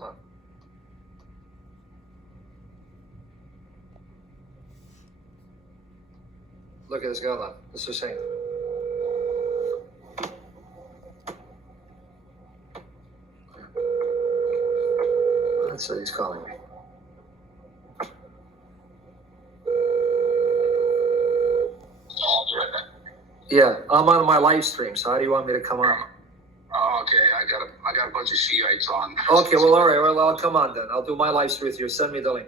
Hold on. Look at this guy. Hold on. This is Husein. Let's say he's calling me. Yeah, I'm on my live stream. So how do you want me to come on? Oh, okay. I got a bunch of Shiites on. Okay, well, all right. Well, I'll come on then. I'll do my live stream with you. Send me the link.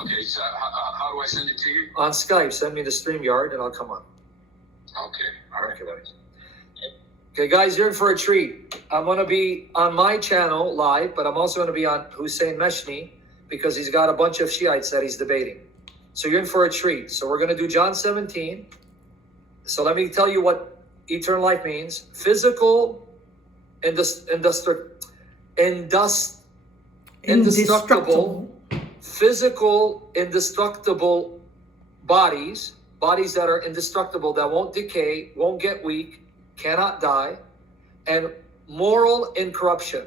Okay, so how do I send it to you? On Skype, send me the StreamYard and I'll come on. Okay, all right. Okay, guys, you're in for a treat. I'm going to be on my channel live, but I'm also going to be on Husein Mashni because he's got a bunch of Shiites that he's debating. So you're in for a treat. So we're going to do John 17. So let me tell you what eternal life means. Physical, indestructible, physical, indestructible bodies that are indestructible, that won't decay, won't get weak, cannot die, and moral incorruption.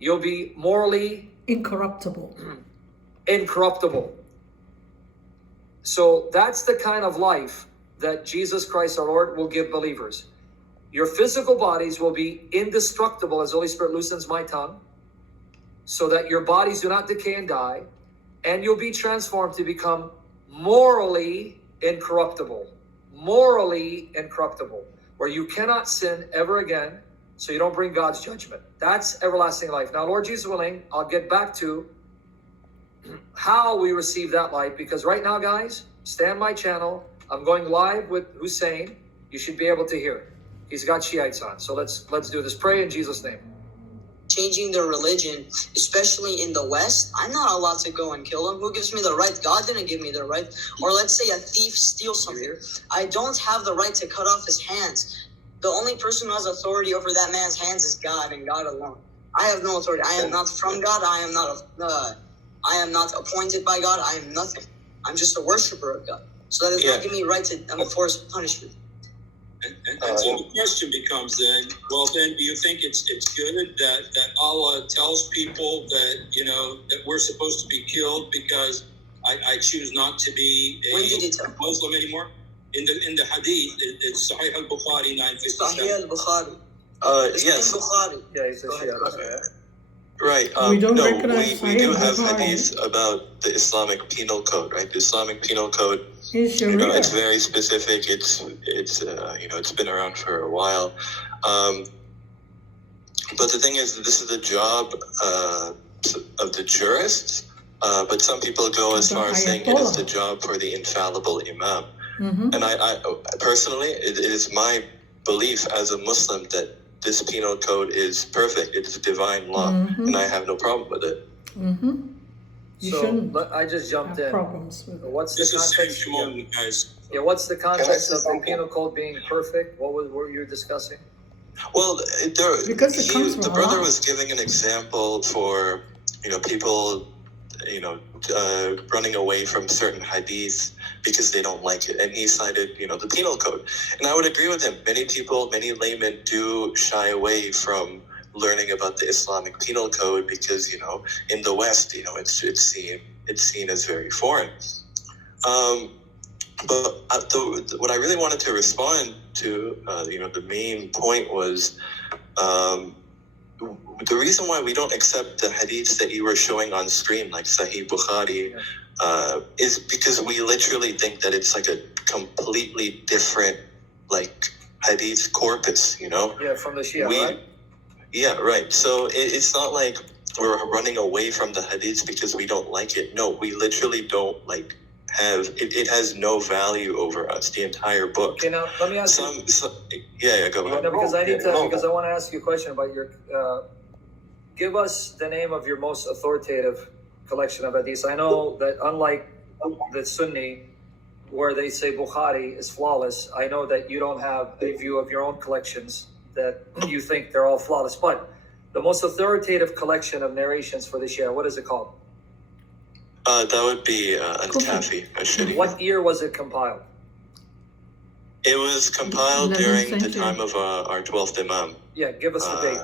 You'll be morally incorruptible. Incorruptible. So that's the kind of life that Jesus Christ our Lord will give believers. Your physical bodies will be indestructible as the Holy Spirit loosens my tongue, so that your bodies do not decay and die, and you'll be transformed to become morally incorruptible. Morally incorruptible, where you cannot sin ever again, so you don't bring God's judgment. That's everlasting life. Now, Lord Jesus willing, I'll get back to how we receive that life, because right now, guys, stay on my channel. I'm going live with Husein. You should be able to hear it. He's got Shiites on. So let's do this. Pray in Jesus' name. Changing their religion, especially in the West, I'm not allowed to go and kill them. Who gives me the right? God didn't give me the right. Or let's say a thief steals something. I don't have the right to cut off his hands. The only person who has authority over that man's hands is God and God alone. I have no authority. I am not from God. I am not appointed by God. I am nothing. I'm just a worshiper of God. So that does not give me right to enforce punishment. And so the question becomes then, well, then do you think it's good that Allah tells people that, that we're supposed to be killed because I choose not to be a Muslim anymore? In the hadith, it's Sahih al-Bukhari 957. Sahih al-Bukhari. Yes. Bukhari. Yeah, he's a Shiite. Right. We don't no, recognize we do have Bukhari. hadith about the Islamic penal code, right? The Islamic penal code, Sharia. it's very specific. It's been around for a while. But the thing is, this is the job of the jurists. But some people go as far as saying it is the job for the infallible imam. Mm-hmm. And I personally, it is my belief as a Muslim that this penal code is perfect. It is divine law, and I have no problem with it. Mm-hmm. You shouldn't I just jumped have in. problems with it. What's the context? Shamoun, guys. Yeah, what's the context of the penal code being perfect? What were you discussing? Well, Because it comes from the brother Allah. was giving an example for people running away from certain hadith because they don't like it, and he cited the penal code, and I would agree with him. Many laymen do shy away from learning about the Islamic penal code because in the West it's seen as very foreign. But what I really wanted to respond to, the main point was the reason why we don't accept the hadiths that you were showing on screen, like Sahih Bukhari, is because we literally think that it's like a completely different hadith corpus, Yeah, from the Shia, right? Yeah, right. So it's not like we're running away from the hadiths because we don't like it. No, we literally don't have it. It has no value over us. The entire book. Okay, now let me ask you. Go ahead. No, because because I want to ask you a question about your. Give us the name of your most authoritative collection of hadiths. I know that unlike the Sunni, where they say Bukhari is flawless, I know that you don't have a view of your own collections that you think they're all flawless. But the most authoritative collection of narrations for the Shia, what is it called? That would be Al-Kafi. What year was it compiled? It was compiled 11th during the century. time of our 12th Imam. Yeah, give us the date.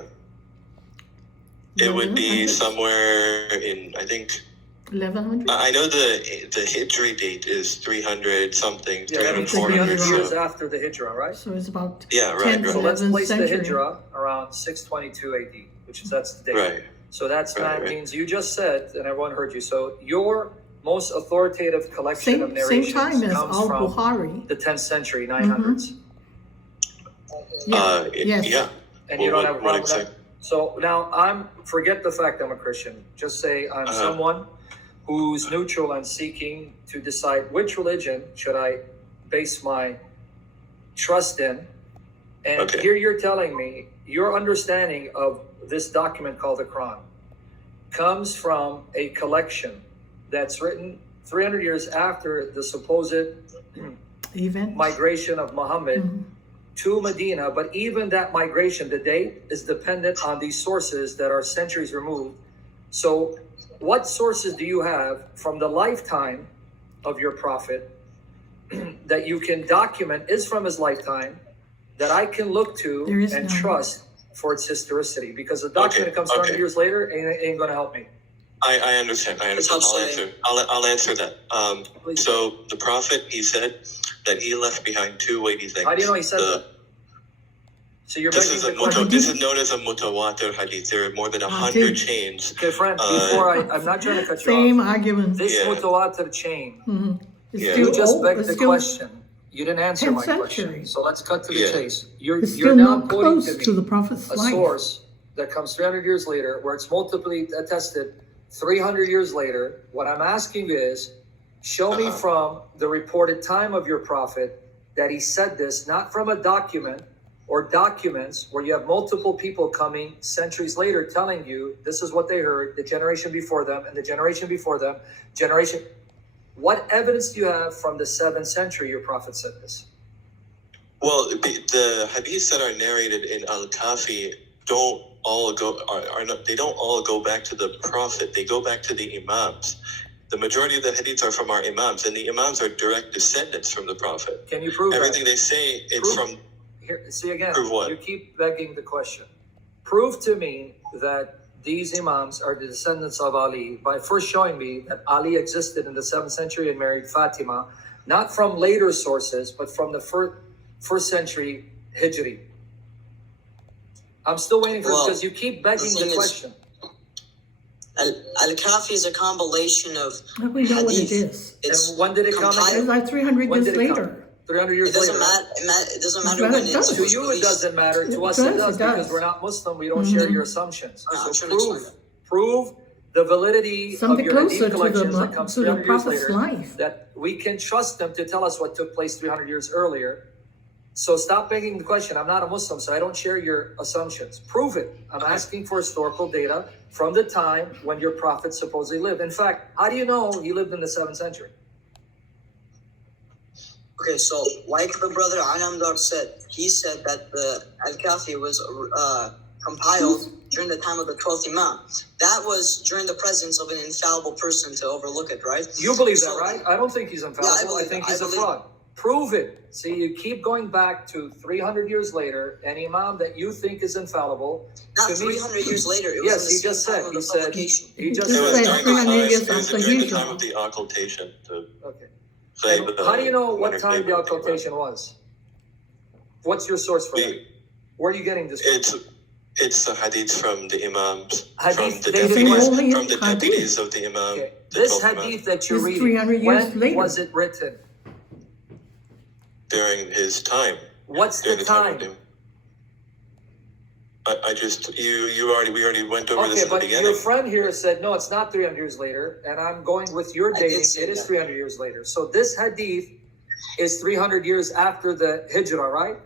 It would be 1100s. somewhere in, I think, 1100. I know the Hijri date is 300 something, Yeah, that 300, means 300 300 years so, after the Hijrah, right? So it's about yeah, right, 10th, right. So let's 11th place the century. Hijrah around 622 AD, which is that's the date. Right. So that's Right, that right. means you just said, and everyone heard you. So your most authoritative collection of Same narrations time as comes from Al-Bukhari. the 10th century, 900s, Yes. Yeah. and you don't have a What problem with that. exactly? So now forget the fact I'm a Christian. Just say I'm someone who's neutral and seeking to decide which religion should I base my trust in. And Okay. here you're telling me your understanding of this document called the Quran comes from a collection that's written 300 years after the supposed Event. migration of Muhammad to Medina. But even that migration, the date is dependent on these sources that are centuries removed. So what sources do you have from the lifetime of your prophet that you can document is from his lifetime that I can look to There is and none. trust for its historicity? Because the document that comes 200 years later ain't going to help me. I understand. I'll answer that. Please. So the prophet, he said that he left behind two weighty things. How do you know he said that? So you're begging the question. This is known as a mutawatir hadith. There are more than 100 Hadith. chains. Okay, friend, before I'm not trying to cut you Same off. argument. This Yeah. mutawatir chain, It's Yeah. still you just old, begged it's the still, question. You didn't answer 10th my question. century. So let's cut to the Yeah. chase. You're It's still now not quoting close to to me the Prophet's a life. source that comes 300 years later, where it's multiply attested 300 years later. What I'm asking is, show me from the reported time of your prophet that he said this, not from a document or documents where you have multiple people coming centuries later telling you this is what they heard, the generation before them and the generation before them, generation. What evidence do you have from the 7th century your prophet said this? Well, the hadiths that are narrated in Al-Kafi don't all go they don't all go back to the prophet. They go back to the imams. The majority of the hadiths are from our imams, and the imams are direct descendants from the prophet. Can you prove Everything that? they say, it's Prove- from. Here, see again, Prove what? you keep begging the question. Prove to me that these imams are the descendants of Ali by first showing me that Ali existed in the 7th century and married Fatima, not from later sources, but from the first century Hijri. I'm still waiting for because you keep begging the thing is- question. Al-Kafi is a compilation of We know what it hadith. is. It's And when did it come compiled- It's again? like 300 When years did it come? later. 300 years It doesn't later. matter. It doesn't matter Well, when it it does. was To you, it released. doesn't matter. To us, does, it does it does. because we're not Muslim. We don't share your assumptions. No, I'm So trying to explain prove the validity Something of your closer hadith to collections the, that comes to the 300 years Prophet's later. life. That we can trust them to tell us what took place 300 years earlier. So stop begging the question. I'm not a Muslim, so I don't share your assumptions. Prove it. I'm asking for historical data from the time when your prophet supposedly lived. In fact, how do you know he lived in the 7th century? Okay, so like the brother Anamdar said, he said that the Al-Kafi was compiled during the time of the 12th Imam. That was during the presence of an infallible person to overlook it, right? You believe that, So- right? I don't think he's infallible. Yeah, I believe think that. he's I a believe fraud. Prove it. See, you keep going back to 300 years later, an imam that you think is infallible. Not to me- 300 years later. It was Yes, in the he same just time said. of He the said. publication. He just It was said. like 300 years It was after during the Hijrah. time of the occultation. Okay. Say And how do you know what when time the it- occultation was? What's your source for that? Where are you getting this from? It's the hadiths from the imams, Hadith from the dated deputies, when? from the Hadith. deputies of the imam. Okay. the This 12th imam, hadith that you're It's reading, 300 years when later. was it written? during his time. What's During the the time of time? him. I just we already went over this Okay, in the but beginning. your friend here said, no, it's not 300 years later, and I'm going with your I did dating. say It is that. 300 years later. So this hadith is 300 years after the Hijrah, right?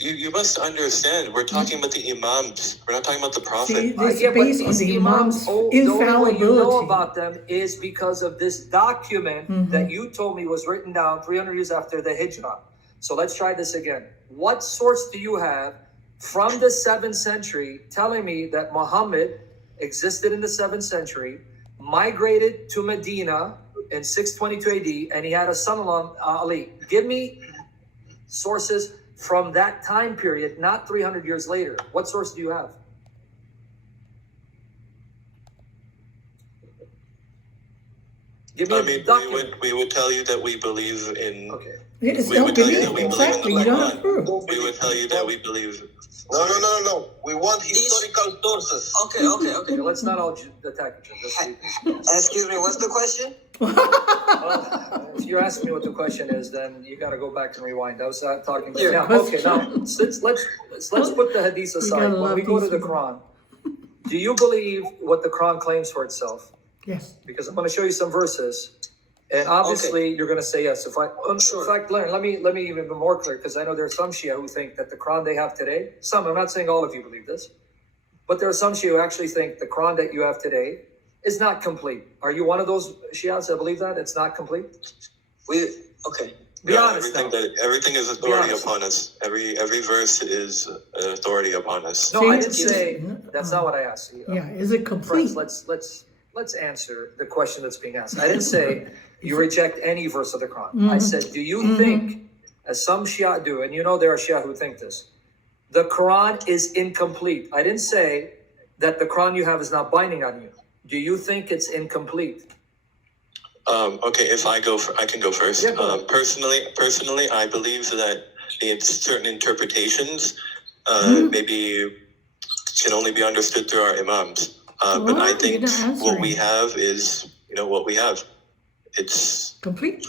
You must understand. We're talking about the imams. We're not talking about the prophet. See, it's Yeah, but based on these the imams, Imam's the only way you know infallibility. about them is because of this document that you told me was written down 300 years after the Hijrah. So let's try this again. What source do you have from the 7th century telling me that Muhammad existed in the 7th century, migrated to Medina in 622 AD, and he had a son-in-law, Ali? Give me sources from that time period, not 300 years later. What source do you have? Give me I a mean, document. we would tell you that we believe in. Okay. Yes, We would tell you that we believe in exactly. the You don't have Quran. proof. We would tell you that we believe. No. We want historical sources. Okay. Okay, let's not all attack each other. Excuse me, what's the question? Well, if you're asking me what the question is, then you got to go back and rewind. I was talking about Here. now. Okay, now let's put the hadith aside. gotta When love we go to these the people. Quran, do you believe what the Quran claims for itself? Yes. Because I'm going to show you some verses, and obviously you're going to say yes. Sure. In fact, let me even be more clear, because I know there are some Shia who think that the Quran they have today. Some, I'm not saying all of you believe this, but there are some Shia who actually think the Quran that you have today is not complete. Are you one of those Shias that believe that it's not complete? Okay. Be honest Everything is authority honest. upon us. Every verse is an authority upon us. No, I See, didn't say that's not what I asked. Yeah, is it complete? Friends, let's answer the question that's being asked. I didn't say you reject any verse of the Quran. I said, do you think, as some Shia do, and you know there are Shia who think this, the Quran is incomplete. I didn't say that the Quran you have is not binding on you. Do you think it's incomplete? Okay, if I can go first. Yeah, go ahead. Personally, I believe that certain interpretations maybe can only be understood through our imams. But I What? think You're not what we answering. have is, what we have. It's Complete?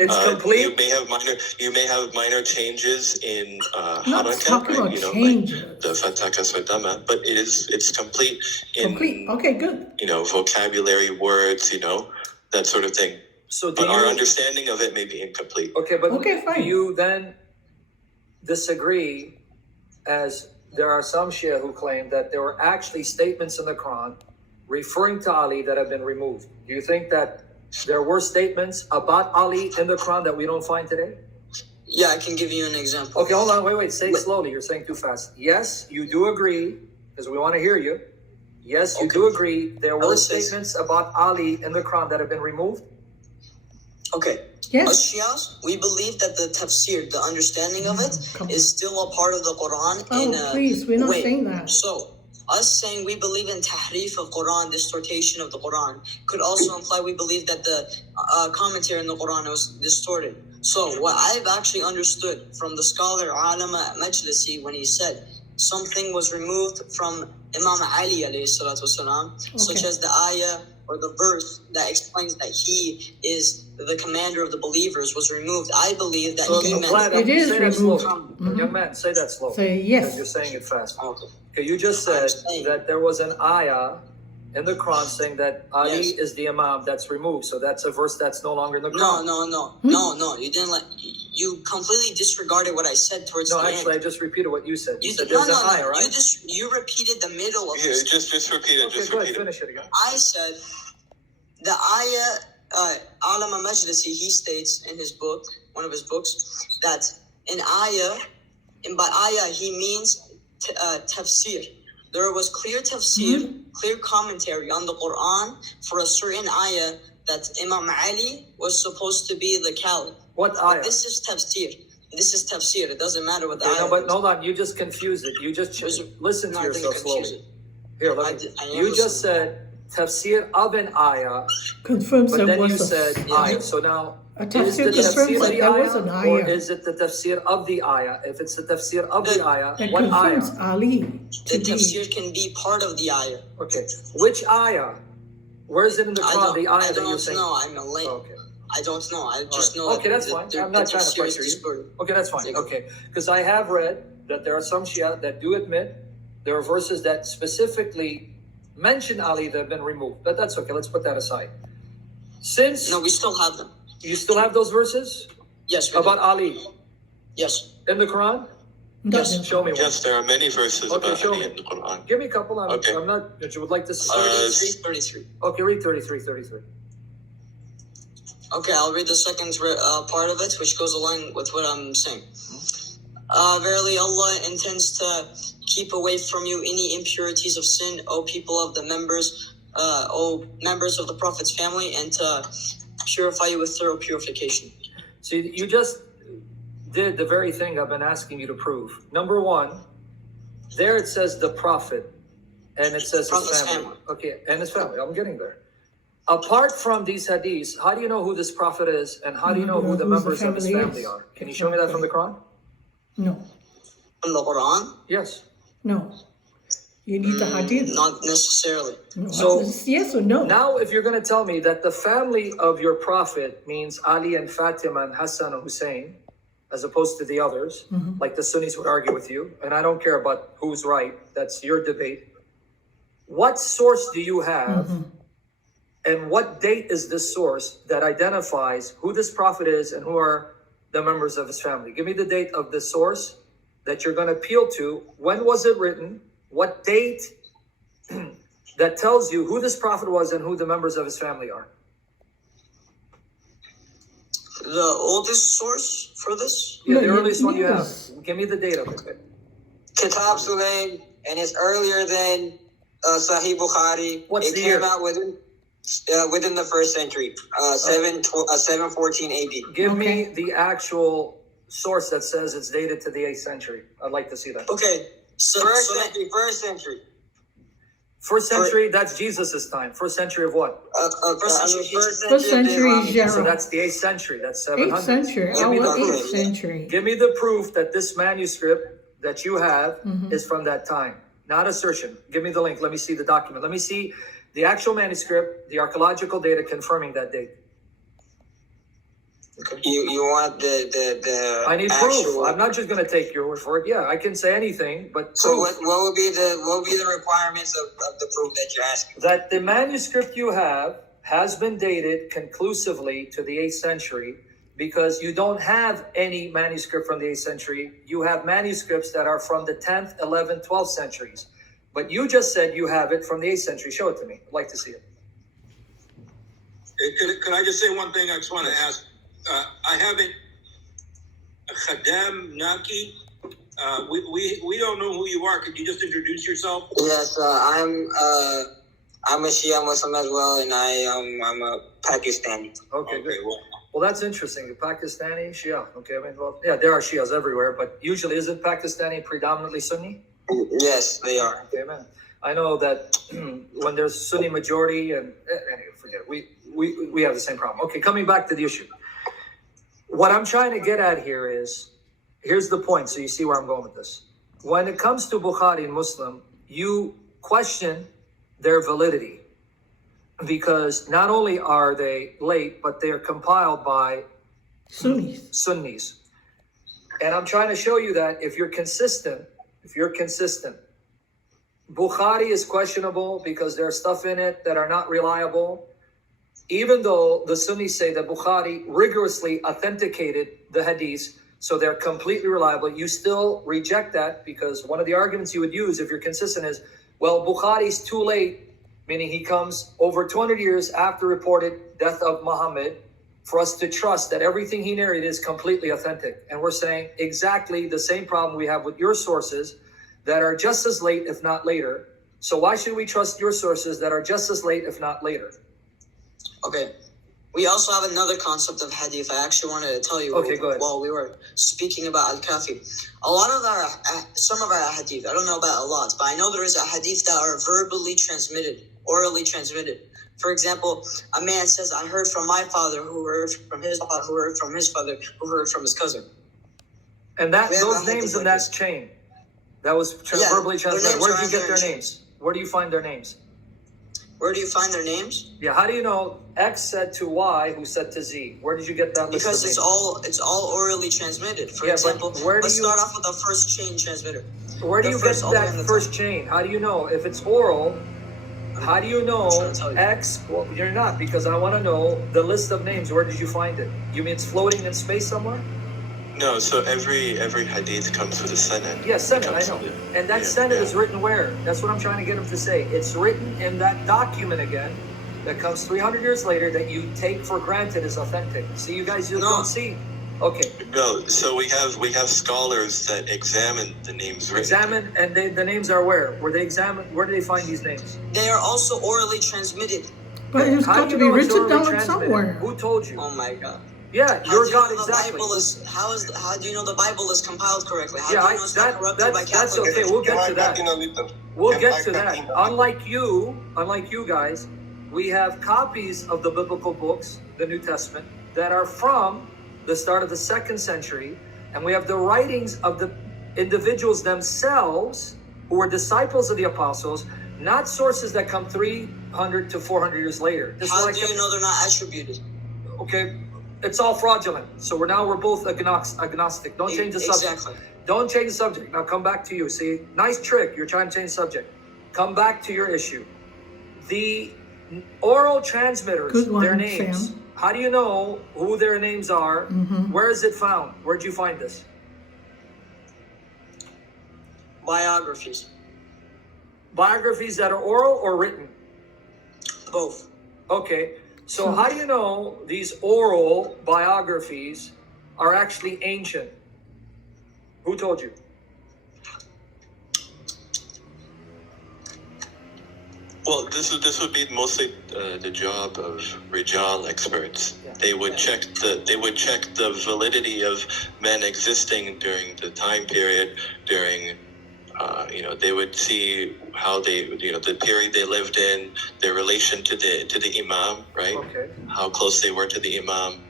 It's complete. You may have minor changes in Not harakat, talking right? about Like changes. the fataka swadama, but it's complete in Complete. Okay, good. vocabulary, words, that sort of thing. So But our understanding of it may be incomplete. Okay, but Okay, fine. do you then disagree, as there are some Shia who claim that there were actually statements in the Quran referring to Ali that have been removed? Do you think that there were statements about Ali in the Quran that we don't find today? Yeah, I can give you an example. Okay, hold on, wait, say it slowly. You're saying too fast. Yes, you do agree, because we want to hear you. Yes, you do agree there were statements about Ali in the Quran that have been removed? Okay. Yes. As Shias, we believe that the tafsir, the understanding of it, is still a part of the Quran in a please, we're not way. saying that. So, us saying we believe in tahrif of Quran, distortation of the Quran, could also imply we believe that the commentary in the Quran was distorted. So, what I've actually understood from the scholar Alama Majlisi when he said something was removed from Imam Ali alayhi salatu wasalam, such as the ayah or the verse that explains that he is the commander of the believers was removed. I believe that he meant It is say that removed. slow. Young man, say that slow. Say yes. Because you're saying it fast. Okay. Okay, you just said saying- that there was an ayah in the Quran saying that Ali Yes. is the Imam that's removed. So that's a verse that's no longer in the Quran. No. You didn't you completely disregarded what I said towards No, the actually, I end. just repeated what you said. You You said did, there's an ayah, right? You repeated the middle of Yeah, the just repeat it. Okay, Just go ahead, repeat it. finish it again. I said the ayah, Alama Majlisi, he states in his book, one of his books, that in ayah, and by ayah he means tafsir. There was clear tafsir, clear commentary on the Quran for a certain ayah that Imam Ali was supposed to be the caliph. What But ayah? this is tafsir. This is tafsir. It doesn't matter what the Okay, ayah no, but is. hold on. You just confused it. You just listen to No, I didn't yourself confuse slowly. it. Here, I am you just said tafsir of an ayah, Confirms but there then you was said Yeah. ayah. So now, a is tafsir the confirms tafsir that the there was an ayah, or ayah. is it the tafsir of the ayah? If it's the tafsir of the ayah, That what confirms ayah? Ali The to tafsir be. can be part of the ayah. Okay, which ayah? Where is it in the Quran? The ayah I that you're don't saying? know. I'm a late. Okay. I don't know. I just know. Okay, that's fine. I'm not trying to tafsir is pressure you. distorted. Okay, that's fine. Okay, because I have read that there are some Shia that do admit there are verses that specifically mention Ali that have been removed, but that's okay. Let's put that aside. Since No, we still have them. you still have those verses Yes. We about do. Ali Yes. in the Quran, Doesn't. show me one. Yes, there are many verses Okay, about show Ali me. in the Quran. Give me a couple. Okay. I'm not. That you would like to see. 33. Okay, read 33. Okay, I'll read the second part of it, which goes along with what I'm saying. Verily, Allah intends to keep away from you any impurities of sin, O people of the members, O members of the Prophet's family, and to purify you with thorough purification. See, you just did the very thing I've been asking you to prove. Number one, there it says the Prophet, and it says his Prophet's family. family. Okay, and his family. I'm getting there. Apart from these hadiths, how do you know who this prophet is, and how do you know who the Who's members of his family family is? are? Can you show me that from the Quran? No. From the Quran? Yes. No. You need the hadith. Not necessarily. No. So- Yes or no? Now, if you're going to tell me that the family of your prophet means Ali and Fatima and Hassan and Husein, as opposed to the others, like the Sunnis would argue with you, and I don't care about who's right, that's your debate. What source do you have, and what date is this source that identifies who this prophet is and who are the members of his family? Give me the date of the source that you're going to appeal to. When was it written? What date that tells you who this prophet was and who the members of his family are? The oldest source for this? Yeah, No, the earliest one you have. yes. Give me the date of it. Kitab Sulaim, and it's earlier than Sahih Bukhari. What's it the came year? out within the first century, 714 AD. Give Okay. me the actual source that says it's dated to the 8th century. I'd like to see that. Okay. So, First so century, first century. First century, that's Jesus' time. First century of what? First century of is Islam. So Gerald. that's the 8th century. That's 8th 700. century. Give me Our the 8th proof. century. Give me the proof that this manuscript that you have is from that time. Not assertion. Give me the link. Let me see the document. Let me see the actual manuscript, the archaeological data confirming that date. You want the I need actual, proof. I'm not just going to take your word for it. Yeah, I can say anything, but So proof. what would be the requirements of the proof that you're asking? That the manuscript you have has been dated conclusively to the 8th century, because you don't have any manuscript from the 8th century. You have manuscripts that are from the 10th, 11th, 12th centuries. But you just said you have it from the 8th century. Show it to me. I'd like to see it. Could I just say one thing? I just want to ask. I haven't. Khadam Naki. We don't know who you are. Could you just introduce yourself? Yes, I'm a Shia Muslim as well, and I'm a Pakistani. Okay, good. Well, Well, that's interesting. The Pakistani Shia. Okay, I mean, well, yeah, there are Shias everywhere, but usually isn't Pakistani predominantly Sunni? Yes, they are. Okay, man. I know that when there's Sunni majority, and anyway, forget it. We have the same problem. Okay, coming back to the issue. What I'm trying to get at here is, here's the point, so you see where I'm going with this. When it comes to Bukhari and Muslim, you question their validity, because not only are they late, but they're compiled by Sunnis. And I'm trying to show you that if you're consistent, Bukhari is questionable because there's stuff in it that are not reliable. Even though the Sunnis say that Bukhari rigorously authenticated the hadiths, so they're completely reliable, you still reject that, because one of the arguments you would use if you're consistent is, well, Bukhari's too late, meaning he comes over 200 years after reported death of Muhammad, for us to trust that everything he narrated is completely authentic. And we're saying exactly the same problem we have with your sources that are just as late, if not later. So why should we trust your sources that are just as late, if not later? Okay. We also have another concept of hadith. I actually wanted to tell you Okay, go ahead. while we were speaking about Al-Kafi. A lot of some of our hadith, I don't know about a lot, but I know there is a hadith that are verbally transmitted, orally transmitted. For example, a man says, I heard from my father, who heard from his father, who heard from his father, who heard from his cousin. And that We have those a names hadith in like that this. chain, that was Yeah, verbally their translated. names Where are did you in get there their in names? Where do you find their names? Where do you find their names? Yeah, how do you know X said to Y, who said to Z? Where did you get that list Because of names? it's all orally transmitted. For Yeah, but example, where do let's you- start off with the first chain transmitter. Where do the you get first- all the way that on the first top. chain? How do you know? If it's oral, how do you know trying to tell you. X? Well, you're not, because I want to know the list of names. Where did you find it? You mean it's floating in space somewhere? No, so every hadith comes with a sanad. Yes, Senate, I Comes- know. And that yeah, Senate yeah. is written where? That's what I'm trying to get him to say. It's written in that document again that comes 300 years later that you take for granted is authentic. See, you guys just No. don't see. Okay, No, so we have scholars that examine the names written. examine, and the names are where? Were they examined? Where do they find these names? They are also orally transmitted. But it's How got do to you be know it's written orally down transmitted? somewhere. Who told you? Oh my God. Yeah, How your do you God know the exactly. Bible is how do you know the Bible is compiled correctly? How Yeah, do you know it's not corrupted by that's Catholic? okay. We'll get to that. We'll get to that. Unlike you guys, we have copies of the biblical books, the New Testament, that are from the start of the 2nd century, and we have the writings of the individuals themselves who were disciples of the apostles, not sources that come 300 to 400 years later. This How is do you know they're not attributed? okay, it's all fraudulent. So we're both agnostic. Don't change the subject. Exactly. Don't change the subject. Now come back to you. See, nice trick. You're trying to change the subject. Come back to your issue. The oral transmitters, Good one, their names. Sam. How do you know who their names are? Where is it found? Where'd you find this? Biographies. Biographies that are oral or written? Both. Okay. So how do you know these oral biographies are actually ancient? Who told you? Well, this would be mostly the job of Rijal experts. Yeah. They would check the validity of men existing during the time period, during they would see how they, the period they lived in, their relation to the imam, right? Okay. How close they were to the imam.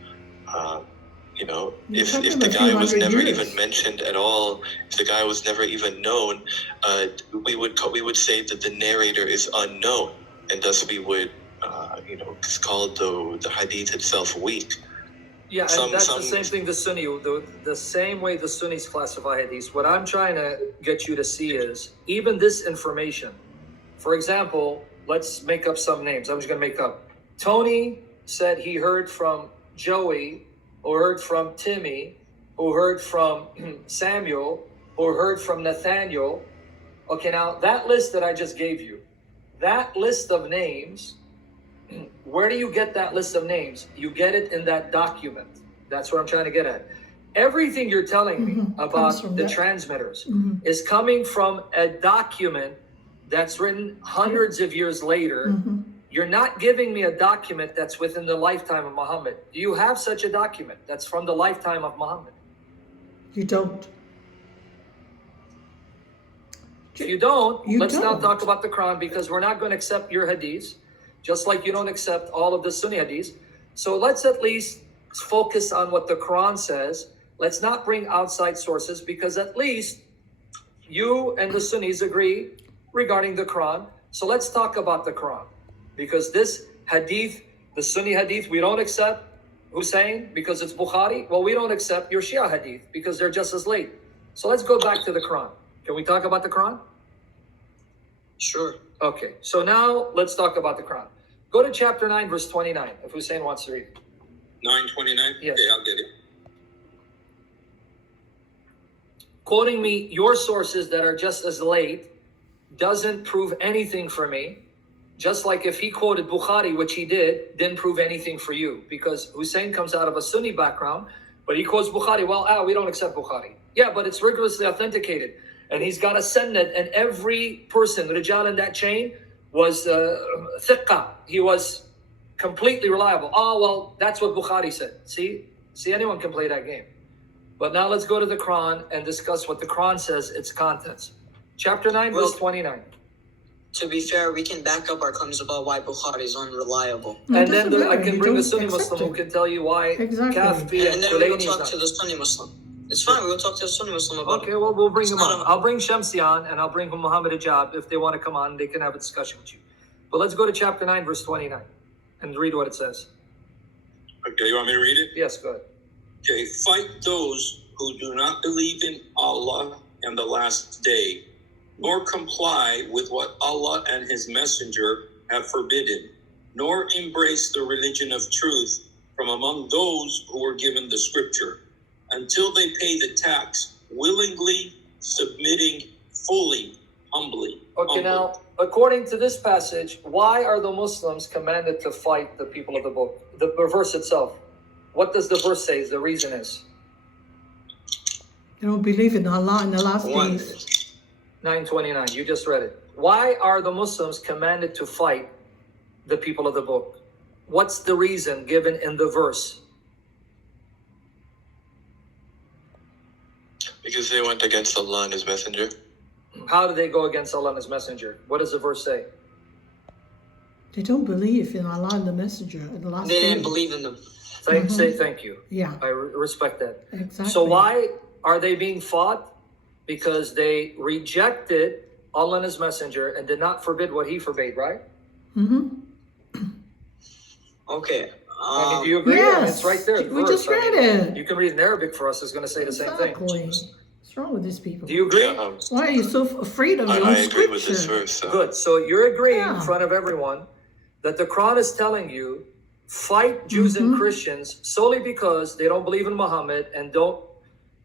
You're If talking the about guy was 200 never years. even mentioned at all, if the guy was never even known, we would say that the narrator is unknown, and thus we would call the hadith itself weak. Yeah, and Some- that's some- the same thing the Sunni, the same way the Sunnis classify hadiths. What I'm trying to get you to see is even this information. For example, let's make up some names. I'm just going to make up. Tony said he heard from Joey, who heard from Timmy, who heard from Samuel, who heard from Nathaniel. Okay, now that list that I just gave you, that list of names, where do you get that list of names? You get it in that document. That's what I'm trying to get at. Everything you're telling me Comes about from the that. transmitters is coming from a document that's written hundreds of years later. You're not giving me a document that's within the lifetime of Muhammad. Do you have such a document that's from the lifetime of Muhammad? You don't. If you don't, You let's now don't. talk about the Quran, because we're not going to accept your hadiths, just like you don't accept all of the Sunni hadiths. So let's at least focus on what the Quran says. Let's not bring outside sources, because at least you and the Sunnis agree regarding the Quran. So let's talk about the Quran, because this hadith, the Sunni hadith, we don't accept Husein because it's Bukhari. Well, we don't accept your Shia hadith because they're just as late. So let's go back to the Quran. Can we talk about the Quran? Sure. Okay, so now let's talk about the Quran. Go to chapter 9, verse 29, if Husein wants to read. 9:29. Yes. Okay, I'll get it. Quoting me your sources that are just as late doesn't prove anything for me. Just like if he quoted Bukhari, which he didn't prove anything for you, because Husein comes out of a Sunni background, but he quotes Bukhari. Well, we don't accept Bukhari. Yeah, but it's rigorously authenticated. And he's got a sennad, and every person, Rijal in that chain, was thiqqa. He was completely reliable. Oh, well, that's what Bukhari said. See, anyone can play that game. But now let's go to the Quran and discuss what the Quran says, its contents. Chapter 9, verse 29. To be fair, we can back up our claims about why Bukhari is unreliable. No, it And then doesn't I matter. can You bring the don't Sunni accept Muslim who it. can tell you why Exactly. Kaffi and And then we will Kulayni is talk not. to the Sunni Muslim. It's fine, we will talk to the Sunni Muslim about Okay, it. well, we'll bring It's them not on. a- I'll bring Shamsi on, and I'll bring Muhammad Hijab. If they want to come on, they can have a discussion with you. But let's go to chapter 9, verse 29, and read what it says. Okay, you want me to read it? Yes, go ahead. Okay, fight those who do not believe in Allah and the last day, nor comply with what Allah and His Messenger have forbidden, nor embrace the religion of truth from among those who were given the scripture, until they pay the tax willingly, submitting fully, humbly. Okay, now, according to this passage, why are the Muslims commanded to fight the people of the book? The verse itself. What does the verse say? The reason is They don't believe in Allah in the last One. days. 9:29. You just read it. Why are the Muslims commanded to fight the people of the book? What's the reason given in the verse? Because they went against Allah and His Messenger. How do they go against Allah and His Messenger? What does the verse say? They don't believe in Allah and the Messenger in the last They day. didn't believe in them. Say thank you. Yeah, I respect that. exactly. So why are they being fought? Because they rejected Allah and His Messenger and did not forbid what He forbade, right? Okay. I mean, do you agree? Yes, I mean, it's right there. The we verse. just read it. You can read in Arabic for us. It's going to say the same thing. Exactly. What's wrong with these people? Do you agree? Yeah, Why are you so afraid of your own I agree with this scripture? verse. Good. So you're agreeing Yeah. in front of everyone that the Quran is telling you fight Jews and Christians solely because they don't believe in Muhammad and don't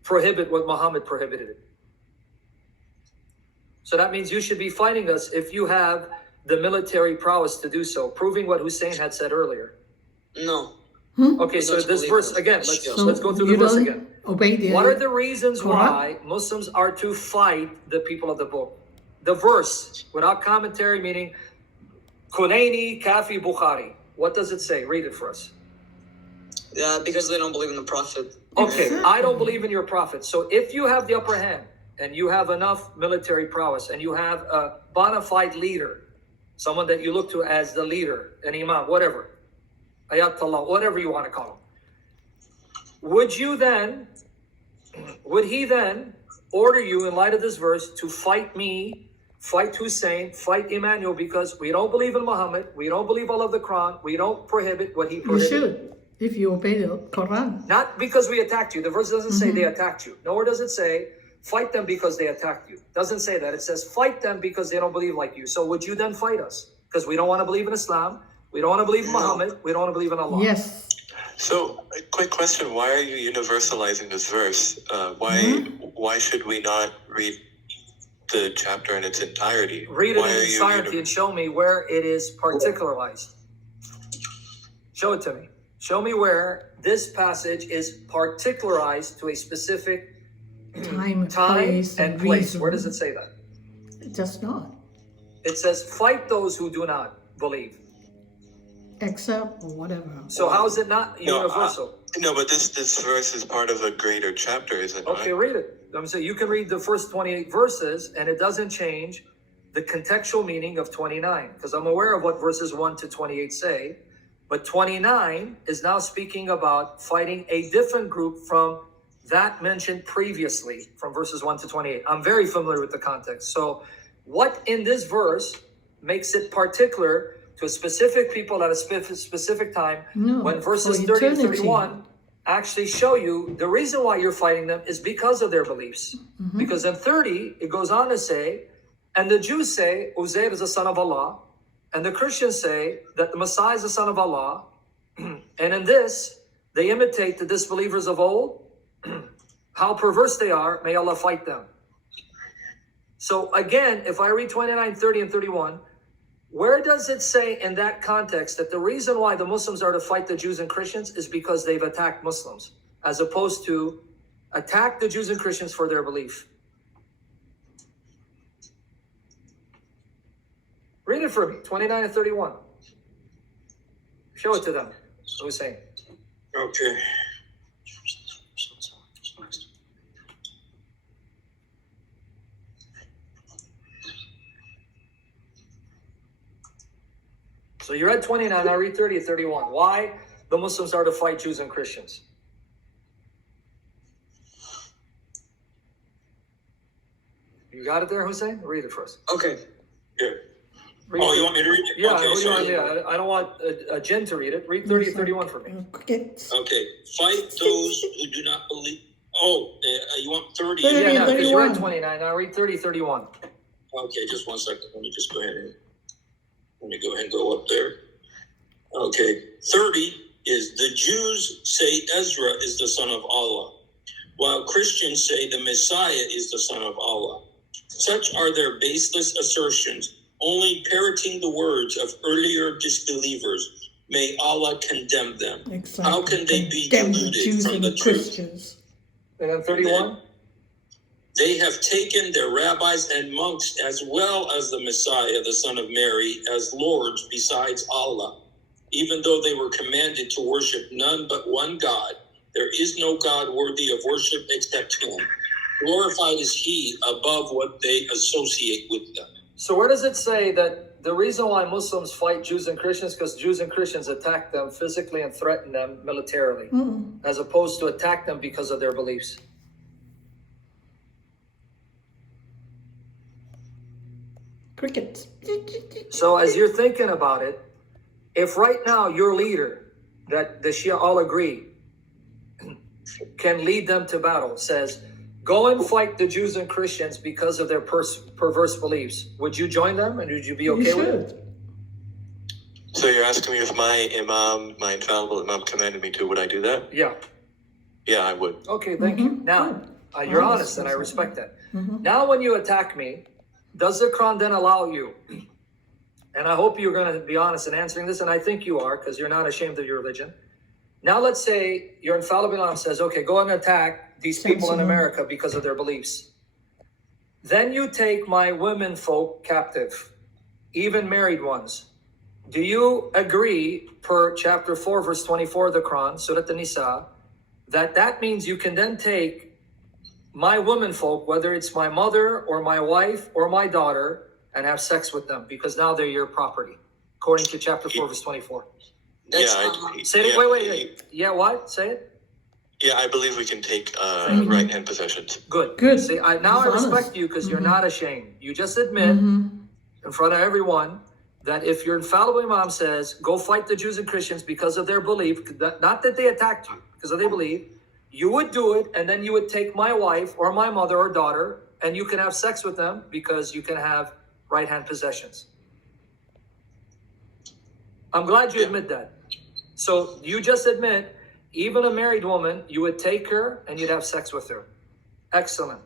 prohibit what Muhammad prohibited. So that means you should be fighting us if you have the military prowess to do so, proving what Husein had said earlier. No. Okay, We so don't this believe verse in again. it. Let's go through the you verse don't again. obey the What are the reasons Quran? why Muslims are to fight the people of the book? The verse, without commentary, meaning Kunaini, Kafi, Bukhari. What does it say? Read it for us. Yeah, because they don't believe in the Prophet. Okay, Exactly. I don't believe in your prophet. So if you have the upper hand and you have enough military prowess and you have a bona fide leader, someone that you look to as the leader, an imam, whatever, ayatollah, whatever you want to call him, would he then order you in light of this verse to fight me, fight Husein, fight Emmanuel, because we don't believe in Muhammad, we don't believe all of the Quran, we don't prohibit what he You prohibited. should, if you obey the Quran. Not because we attacked you. The verse doesn't say they attacked you. Nor does it say fight them because they attacked you. Doesn't say that. It says fight them because they don't believe like you. So would you then fight us? Because we don't want to believe in Islam. We don't want to believe in Muhammad. We don't want to believe in Allah. Yes. So, a quick question: why are you universalizing this verse? Why should we not read the chapter in its entirety? Read it Why in are its you entirety and show me where it is particularized. Show it to me. Show me where this passage is particularized to a specific Time, time and place. reason. Where does it say that? It does not. It says fight those who do not believe. Except or whatever. So how is it not universal? No, but this verse is part of a greater chapter, is it not? Okay, read it. I'm saying you can read the first 28 verses and it doesn't change the contextual meaning of 29, because I'm aware of what verses 1 to 28 say, but 29 is now speaking about fighting a different group from that mentioned previously from verses 1 to 28. I'm very familiar with the context. So what in this verse makes it particular to a specific people at a specific time, No, when verses for 30 and eternity. 31 actually show you the reason why you're fighting them is because of their beliefs. Because in 30, it goes on to say, and the Jews say Uzair is the son of Allah, and the Christians say that the Messiah is the son of Allah, and in this, they imitate the disbelievers of old, how perverse they are, may Allah fight them. So again, if I read 29, 30, and 31, where does it say in that context that the reason why the Muslims are to fight the Jews and Christians is because they've attacked Muslims, as opposed to attack the Jews and Christians for their belief? Read it for me, 29 and 31. Show it to them, Husein. Okay. So you're at 29, now read 30 and 31. Why the Muslims are to fight Jews and Christians? You got it there, Husein? Read it for us. Okay. Yeah. Read Oh, it. you want me to read it? Yeah, Okay, sorry. I don't want a jinn to read it. Read 30 and 31 for me. Cricket. Okay. Fight those who do not believe. Oh, you want 30? 30. Yeah, no, because you're at 31. 29, now read 30, 31. Okay, just 1 second. Let me just go ahead and go up there. Okay, 30 is the Jews say Ezra is the son of Allah, while Christians say the Messiah is the son of Allah. Such are their baseless assertions, only parroting the words of earlier disbelievers. May Allah condemn them. Exactly. How can they be Condemn the deluded Jews from and the the truth? Christians. And then 31? They have taken their rabbis and monks as well as the Messiah, the son of Mary, as lords besides Allah. Even though they were commanded to worship none but one God, there is no God worthy of worship except him. Glorified is he above what they associate with them. So where does it say that the reason why Muslims fight Jews and Christians because Jews and Christians attack them physically and threaten them militarily, as opposed to attack them because of their beliefs? Crickets. So as you're thinking about it, if right now your leader, that the Shia all agree, can lead them to battle, says, go and fight the Jews and Christians because of their perverse beliefs, would you join them and would you be okay with it? So you're asking me if my imam, my infallible imam, commanded me to, would I do that? Yeah. Yeah, I would. Okay, thank you. Now, you're honest and I respect that. Now when you attack me, does the Quran then allow you, and I hope you're going to be honest in answering this, and I think you are because you're not ashamed of your religion. Now let's say your infallible imam says, okay, go and attack these people in America because of their beliefs. Then you take my women folk captive, even married ones. Do you agree, per chapter 4, verse 24 of the Quran, Surah An-Nisa, that means you can then take my women folk, whether it's my mother or my wife or my daughter, and have sex with them because now they're your property, according to chapter 4, verse 24. Say it. Wait. Yeah, what? Say it. Yeah, I believe we can take right-hand possessions. Good. See, now I respect you because you're not ashamed. You just admit in front of everyone that if your infallible imam says, go fight the Jews and Christians because of their belief, not that they attacked you, because of their belief, you would do it, and then you would take my wife or my mother or daughter, and you can have sex with them because you can have right-hand possessions. I'm glad you admit that. So you just admit, even a married woman, you would take her and you'd have sex with her. Excellent.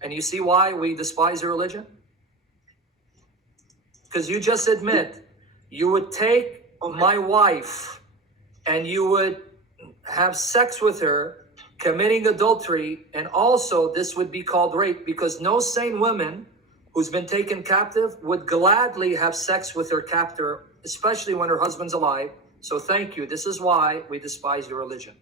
And you see why we despise your religion? Because you just admit, you would take my wife and you would have sex with her, committing adultery, and also this would be called rape because no sane woman who's been taken captive would gladly have sex with her captor, especially when her husband's alive. So thank you. This is why we despise your religion.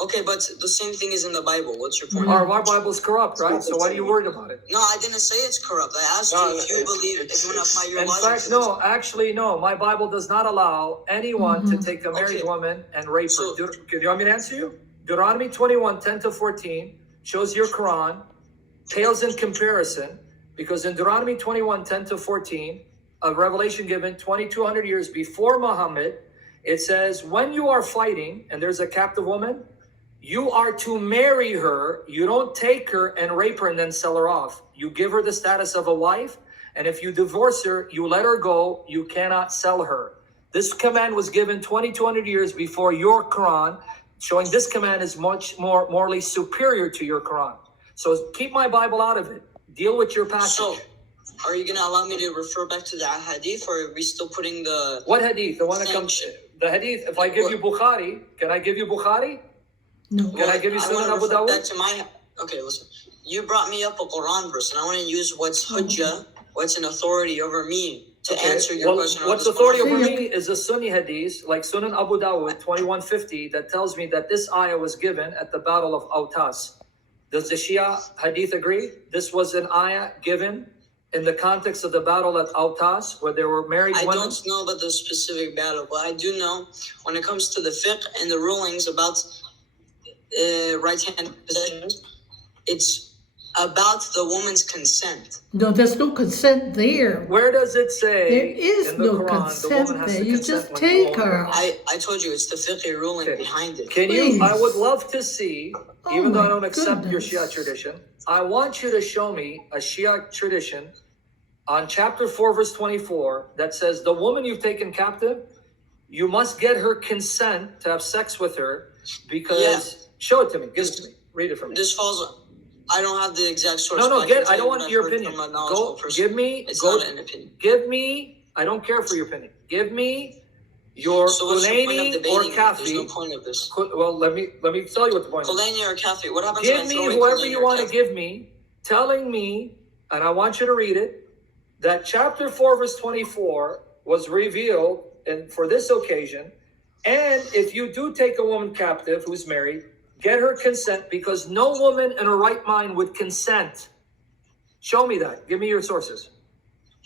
Okay, but the same thing is in the Bible. What's your point? Our Bible's corrupt, right? So why are you worried about it? No, I didn't say it's corrupt. I asked you if you believe if you want to apply your logic. In fact, no. Actually, no. My Bible does not allow anyone to take a married woman and rape her. Do you want me to answer you? Deuteronomy 21, 10 to 14 shows your Quran pales in comparison, because in Deuteronomy 21, 10 to 14, a revelation given 2,200 years before Muhammad, it says, when you are fighting and there's a captive woman, you are to marry her. You don't take her and rape her and then sell her off. You give her the status of a wife, and if you divorce her, you let her go. You cannot sell her. This command was given 2,200 years before your Quran, showing this command is much more morally superior to your Quran. So keep my Bible out of it. Deal with your passage. So, are you going to allow me to refer back to the hadith, or are we still putting the... What hadith? The one that comes... The hadith, if I give you Bukhari, can I give you Bukhari? No. Can I give you Sunan Abu Dawud? Okay, listen. You brought me up a Quran verse, and I want to use what's hujjah, what's an authority over me to answer your question. What's authority over me is a Sunni hadith, like Sunan Abu Dawud 2150, that tells me that this ayah was given at the Battle of Autas. Does the Shia hadith agree? This was an ayah given in the context of the battle at Autas, where there were married women? I don't know about the specific battle, but I do know when it comes to the fiqh and the rulings about right-hand possessions, it's about the woman's consent. No, there's no consent there. Where does it say? There is in the no Quran, consent the woman has there. to You consent just when take you her. I told you it's the fiqh ruling behind it. Can you? I would love to see, Oh even though I my don't accept your goodness. Shia tradition, I want you to show me a Shia tradition on chapter 4, verse 24, that says the woman you've taken captive, you must get her consent to have sex with her, because show it to me, give it to me, read it for me. This falls. I don't have the exact source. No, but I don't want your opinion. Go, give me. It's go, not an opinion. Give me. I don't care for your opinion. Give me your Khulaini or Kafi. There's no point of this. Well, let me tell you what the point is. Khulaini or Kafi. What happens? Give me whoever you want to give me, telling me, and I want you to read it, that chapter 4, verse 24 was revealed for this occasion. And if you do take a woman captive who's married, get her consent, because no woman in her right mind would consent. Show me that. Give me your sources.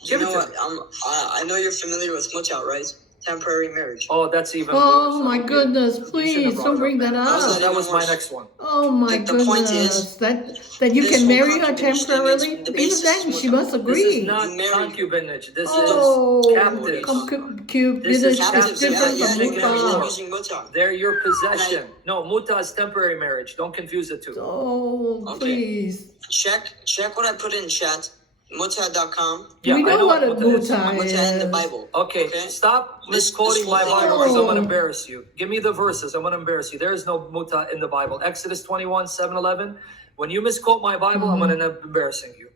Give You it know to what? me. I know you're familiar with muta, right? Temporary marriage. Oh, that's even Oh worse. my goodness, You shouldn't have please brought don't it bring up, that man. How's up. that That was even my worse? next one. Oh my The point is, goodness. That you this can whole marry her concubinage thing, temporarily? the Even basis then, is she muta. must This agree. is not You marry- concubinage. This Oh, is captives. concubinage This is is captives. different Yeah, from you think married anymore. muta. using muta. They're your possession. No, muta is temporary marriage. Don't confuse the two. Oh, Okay. please. Check what I put in chat. Muta.com. Yeah, We I know know what a muta is. muta Muta in the is. Bible. Okay, stop This misquoting whole my thing Bible you're because I'm writing. going to embarrass you. Give me the verses. I'm going to embarrass you. There is no muta in the Bible. Exodus 21, 7, 11. When you misquote my Bible, I'm going to end up embarrassing you.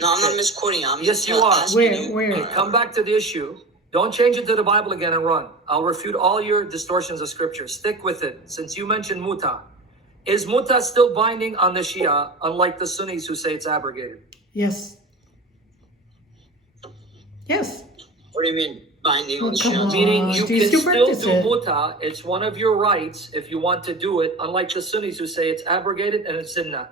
No, I'm not Okay. misquoting. I'm Yes, just you are. asking you. Where? Okay, come back to the issue. Don't change it to the Bible again and run. I'll refute all your distortions of scripture. Stick with it. Since you mentioned muta. Is muta still binding on the Shia, unlike the Sunnis who say it's abrogated? Yes. Yes. What do you mean binding on Oh, the come Shia? on. Meaning you Do you can still still practice do it? muta. It's one of your rights if you want to do it, unlike the Sunnis who say it's abrogated and it's zinnah.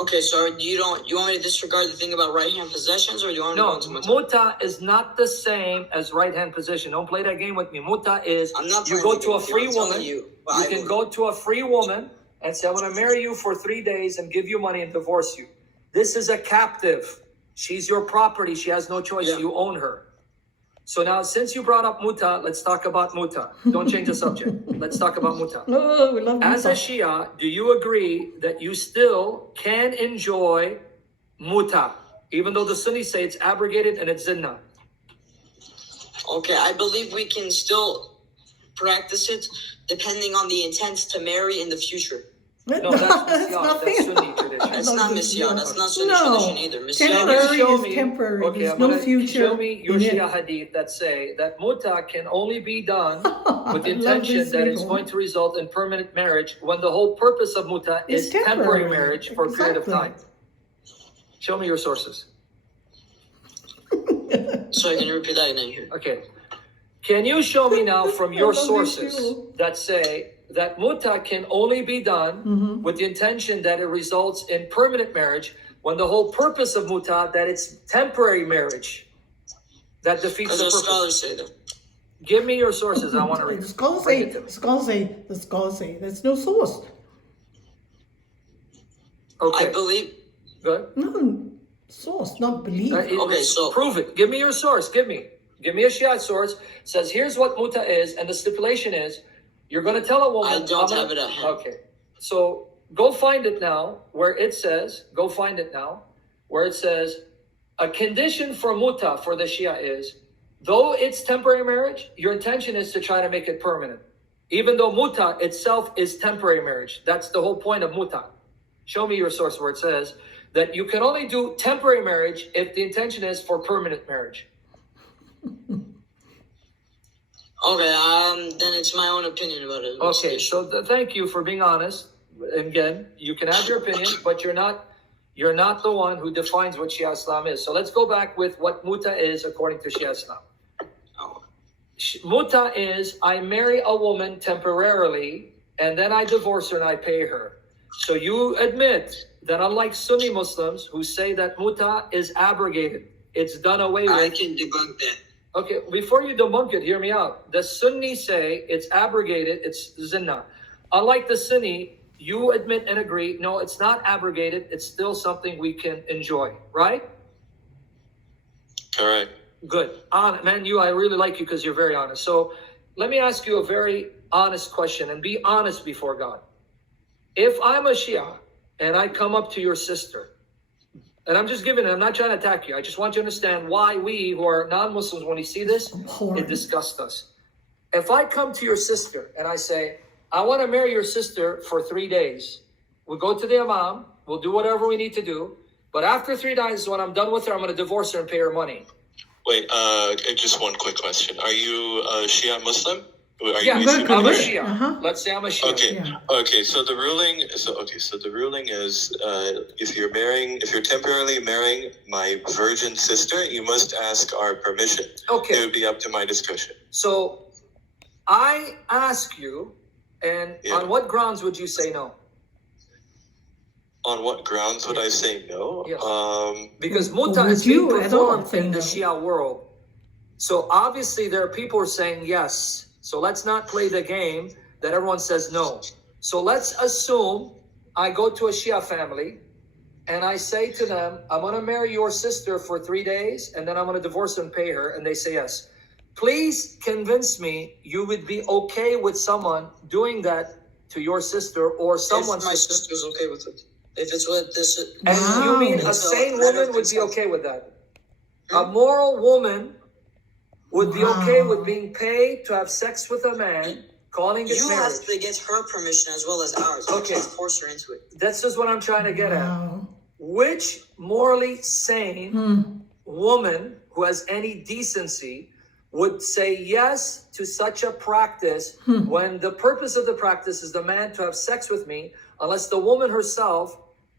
Okay, so you want me to disregard the thing about right hand possessions, or do you want me No, to go into muta is not the same as right hand position. Don't play that game with me. Muta is I'm not you playing go the to game a with you. free I'm telling woman. you what You I can believe. go to a free woman and say, I'm going to marry you for 3 days and give you money and divorce you. This is a captive. She's your property. She has no choice. Yeah. You own her. So now, since you brought up muta, let's talk about muta. Don't change the subject. Let's talk about muta. Oh, we love As a muta. Shia, do you agree that you still can enjoy muta, even though the Sunnis say it's abrogated and it's zinnah? Okay, I believe we can still practice it depending on the intent to marry in the future. No, that's That's Misyah. nothing. That's Sunni tradition. That's not Misyah. That's not Sunni No. tradition either. Misyah Temporary show is me- temporary. Okay, There's I'm no gonna future show me your in it. Shia hadith that say that muta can only be done with the I love intention this that it's people. going to result in permanent marriage when the whole purpose of muta It's is temporary temporary. marriage for a period of Exactly. time. Show me your sources. Sorry, can you repeat that again here? Okay. Can you show me now from your I love these sources people. that say that muta can only be done Mhm. with the intention that it results in permanent marriage when the whole purpose of muta that it's temporary marriage that defeats Because the the purpose? scholars say that. Give me your sources. I want to read The it. scholars Bring say, it to me. the scholars say, there's no source. Okay. I believe. Good. No source, not belief. Okay, so- prove it. Give me your source. Give me a Shiite source. Says here's what muta is, and the stipulation is you're going to tell a woman. I don't I'm have it at hand. Okay. So go find it now where it says. Go find it now where it says a condition for muta for the Shia is though it's temporary marriage, your intention is to try to make it permanent. Even though muta itself is temporary marriage. That's the whole point of muta. Show me your source where it says that you can only do temporary marriage if the intention is for permanent marriage. Okay, then it's my own opinion about it. Okay, so thank you for being honest. Again, you can have your opinion, but you're not the one who defines what Shia Islam is. So let's go back with what muta is according to Shia Islam. Oh. Muta is I marry a woman temporarily and then I divorce her and I pay her. So you admit that unlike Sunni Muslims who say that muta is abrogated, it's done away with. I can debunk that. Okay, before you debunk it, hear me out. The Sunni say it's abrogated, it's zinnah. Unlike the Sunni, you admit and agree, no, it's not abrogated, it's still something we can enjoy, right? Correct. Good. Man, I really like you because you're very honest. So let me ask you a very honest question and be honest before God. If I'm a Shia and I come up to your sister, and I'm not trying to attack you. I just want you to understand why we who are non-Muslims, when we see this, it disgusts us. If I come to your sister and I say, I want to marry your sister for 3 days. We'll go to the imam. We'll do whatever we need to do. But after 3 days, when I'm done with her, I'm going to divorce her and pay her money. Wait, just one quick question. Are you a Shia Muslim? Are Yeah, you I'm a Shia? Shia. Let's say I'm a Shia. Okay. Yeah. Okay. So the ruling. So the ruling is, if you're temporarily marrying my virgin sister, you must ask our permission. Okay. It would be up to my discretion. So I ask you, and Yeah. on what grounds would you say no? On what grounds would I say no? Yes. Because muta Would is being you at all performed say in the no? Shia world. So obviously there are people who are saying yes. So let's not play the game that everyone says no. So let's assume I go to a Shia family and I say to them, I'm going to marry your sister for 3 days and then I'm going to divorce her and pay her. And they say yes. Please convince me you would be okay with someone doing that to your sister or someone's If my sister. sister's okay with it. If it's with this. And you mean Wow. a sane woman would be okay with that? A Hmm? moral woman would be okay Wow. with being paid to have sex with a man, calling it You marriage. have to get her permission as well as ours. You Okay. can't force her into it. That's just what I'm trying to get at. Wow. Which morally sane Hmm. woman who has any decency would say yes to such a practice when the purpose of the practice is the man to have sex with me, unless the woman herself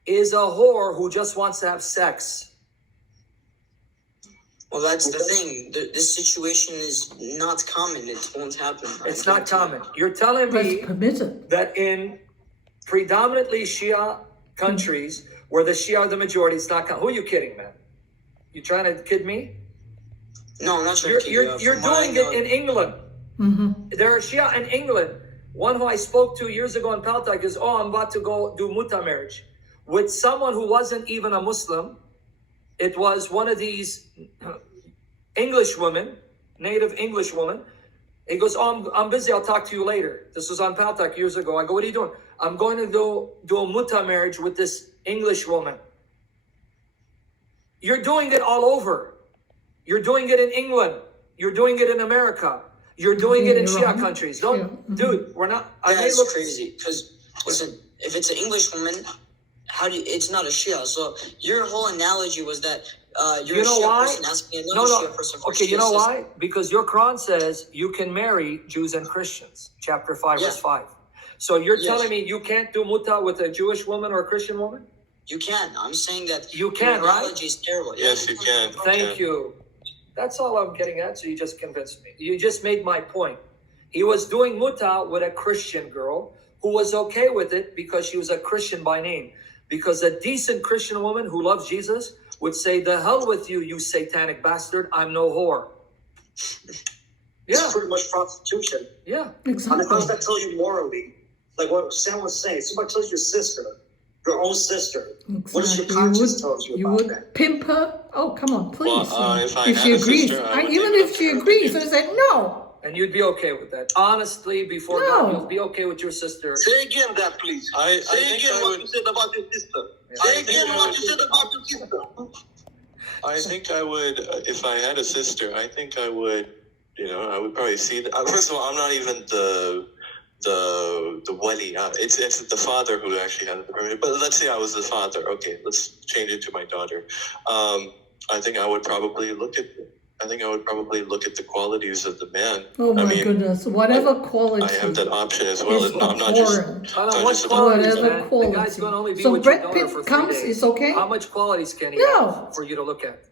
is a whore who just wants to have sex? Well, that's the thing. This situation is not common. It won't happen. It's not common. You're telling But me it's permitted. that in predominantly Shia countries where the Shia are the majority, it's not common. Who are you kidding, man? You trying to kid me? No, I'm not trying to kid you. You're From what I doing know- it in England. Mm-hmm. There are Shia in England. One who I spoke to years ago in Paltak is, I'm about to go do muta marriage with someone who wasn't even a Muslim. It was one of these English women, native English woman. He goes, I'm busy. I'll talk to you later. This was on Paltak years ago. I go, what are you doing? I'm going to do a muta marriage with this English woman. You're doing it all over. You're doing it in England. You're doing it in America. You're doing it in You're Shia wrong. countries. Don't, Yeah. Mhm. dude. We're not. I may That's look crazy. Because listen, if it's an English woman, it's not a Shia. So your whole analogy was that you're You a know Shia why? person asking No, another no. Shia person for Okay, Shia you know system. why? Because your Quran says you can marry Jews and Christians. Chapter 5, verse 5. So you're Yes. telling me you can't do muta with a Jewish woman or a Christian woman? You can. I'm saying that You can, your right? analogy is terrible. Yes, you can. Thank you. That's all I'm getting at. So you just convinced me. You just made my point. He was doing muta with a Christian girl who was okay with it because she was a Christian by name. Because a decent Christian woman who loves Jesus would say, the hell with you, you satanic bastard. I'm no whore. Yeah, It's pretty much prostitution. yeah. And how does Exactly. that tell you morally? Like what Sam was saying, somebody tells your sister, your own sister. What does your Exactly. conscience tell you You about would that? pimp her? Oh, come on, please. Well, if I if had she a agrees, sister, I would even leave it if up she to her agrees, opinion. I said no. And you'd be okay with that. Honestly, before No. God, you'll be okay with your sister. Say again that, please. I Say think again I what would- you said about your sister. Yeah. Say I think again I what would- you said about your sister. I think I would, if I had a sister, I think I would, I would probably see that. First of all, I'm not even the wali. It's the father who actually has the permit. But let's say I was the father. Okay, let's change it to my daughter. I think I would probably look at the qualities of the man. Oh my I mean, goodness, whatever quality. I have that option as well. It's I'm not just. abhorrent. I don't know Not what just about- qualities, Whatever man. The quality. guy's going to only be So with your Brad daughter Pitt for 3 comes, days. it's okay? How much qualities can he No. have for you to look at?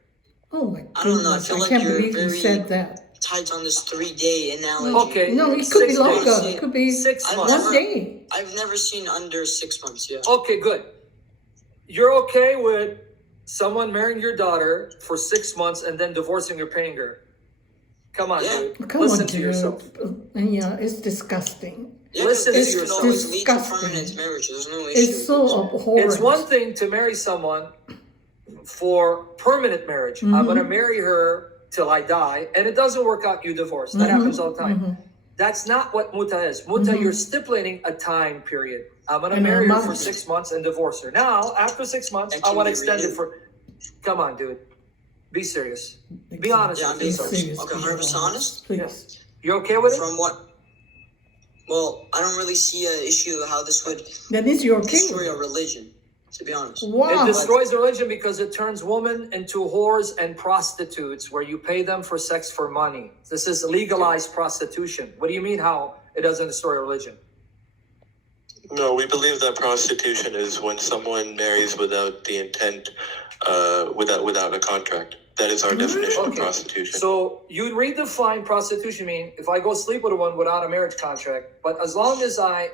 Oh my I don't know, I goodness, feel I like can't you're believe you very- said that. Tight on this 3-day analogy. Okay. No, it could be 6 longer. days. It could be 6 I've months. one day. I've never seen under 6 months. Yeah. Okay, good. You're okay with someone marrying your daughter for 6 months and then divorcing her, paying her? Come on, Yeah. dude. Come Listen on, to dude. yourself. Yeah, it's disgusting. Yeah, Listen to this can yourself. always lead to Disgusting. permanent marriage. There's no issue. It's so abhorrent. It's one thing to marry someone for permanent marriage. I'm going to marry her till I die, and it doesn't work out, you divorce. That happens all the time. That's not what muta is. Muta, you're stipulating a time period. I'm going to And a marry her for month. 6 months and divorce her. Now, after 6 months, And I can want to be extend it renewed. for... Come on, dude. Be serious. Be Exactly. honest Yeah, with I'm being yourself. serious. Okay, 100% honest? Please. You're okay with it? From what? Well, I don't really see an issue of how this would That is your king. destroy a religion, to be honest. It Wow. destroys religion because it turns women into whores and prostitutes where you pay them for sex for money. This is legalized prostitution. What do you mean how it doesn't destroy religion? No, we believe that prostitution is when someone marries without the intent, without a contract. That is our definition of Okay. prostitution. So you redefine prostitution mean if I go sleep with a woman without a marriage contract, but as long as I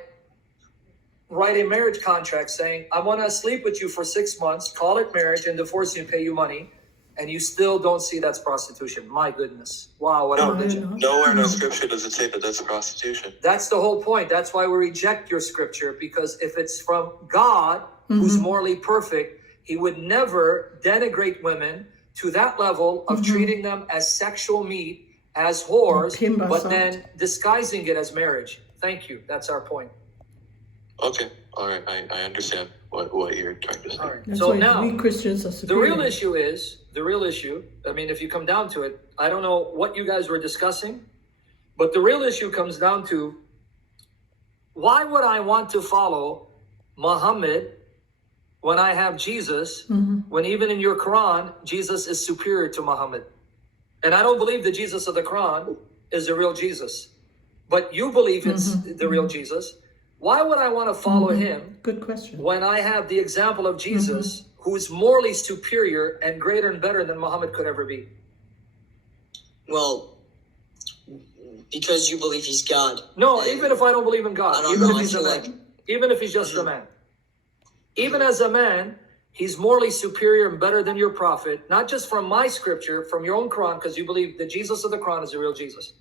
write a marriage contract saying, I want to sleep with you for 6 months, call it marriage, and divorce you and pay you money, and you still don't see that's prostitution. My goodness. Wow, what a religion. Nowhere in our scripture does it say that that's prostitution. That's the whole point. That's why we reject your scripture, because if it's from God, who's morally perfect, he would never denigrate women to that level of treating them as sexual meat, as whores, but then disguising it as marriage. Thank you. That's our point. Okay, all right, I understand what you're trying to say. All right. That's So why now, we Christians are the superior. real issue, I mean, if you come down to it, I don't know what you guys were discussing, but the real issue comes down to, why would I want to follow Muhammad when I have Jesus, when even in your Quran, Jesus is superior to Muhammad? And I don't believe the Jesus of the Quran is the real Jesus, but you believe it's the real Jesus. Why would I want to follow him? Good question. When I have the example of Jesus, who is morally superior and greater and better than Muhammad could ever be? Well, because you believe he's God. No, And even if I don't believe in God, I don't even know, if I he's a feel man, like- even if he's just a man, even as a man, he's morally superior and better than your prophet, not just from my scripture, from your own Quran, because you believe the Jesus of the Quran is the real Jesus.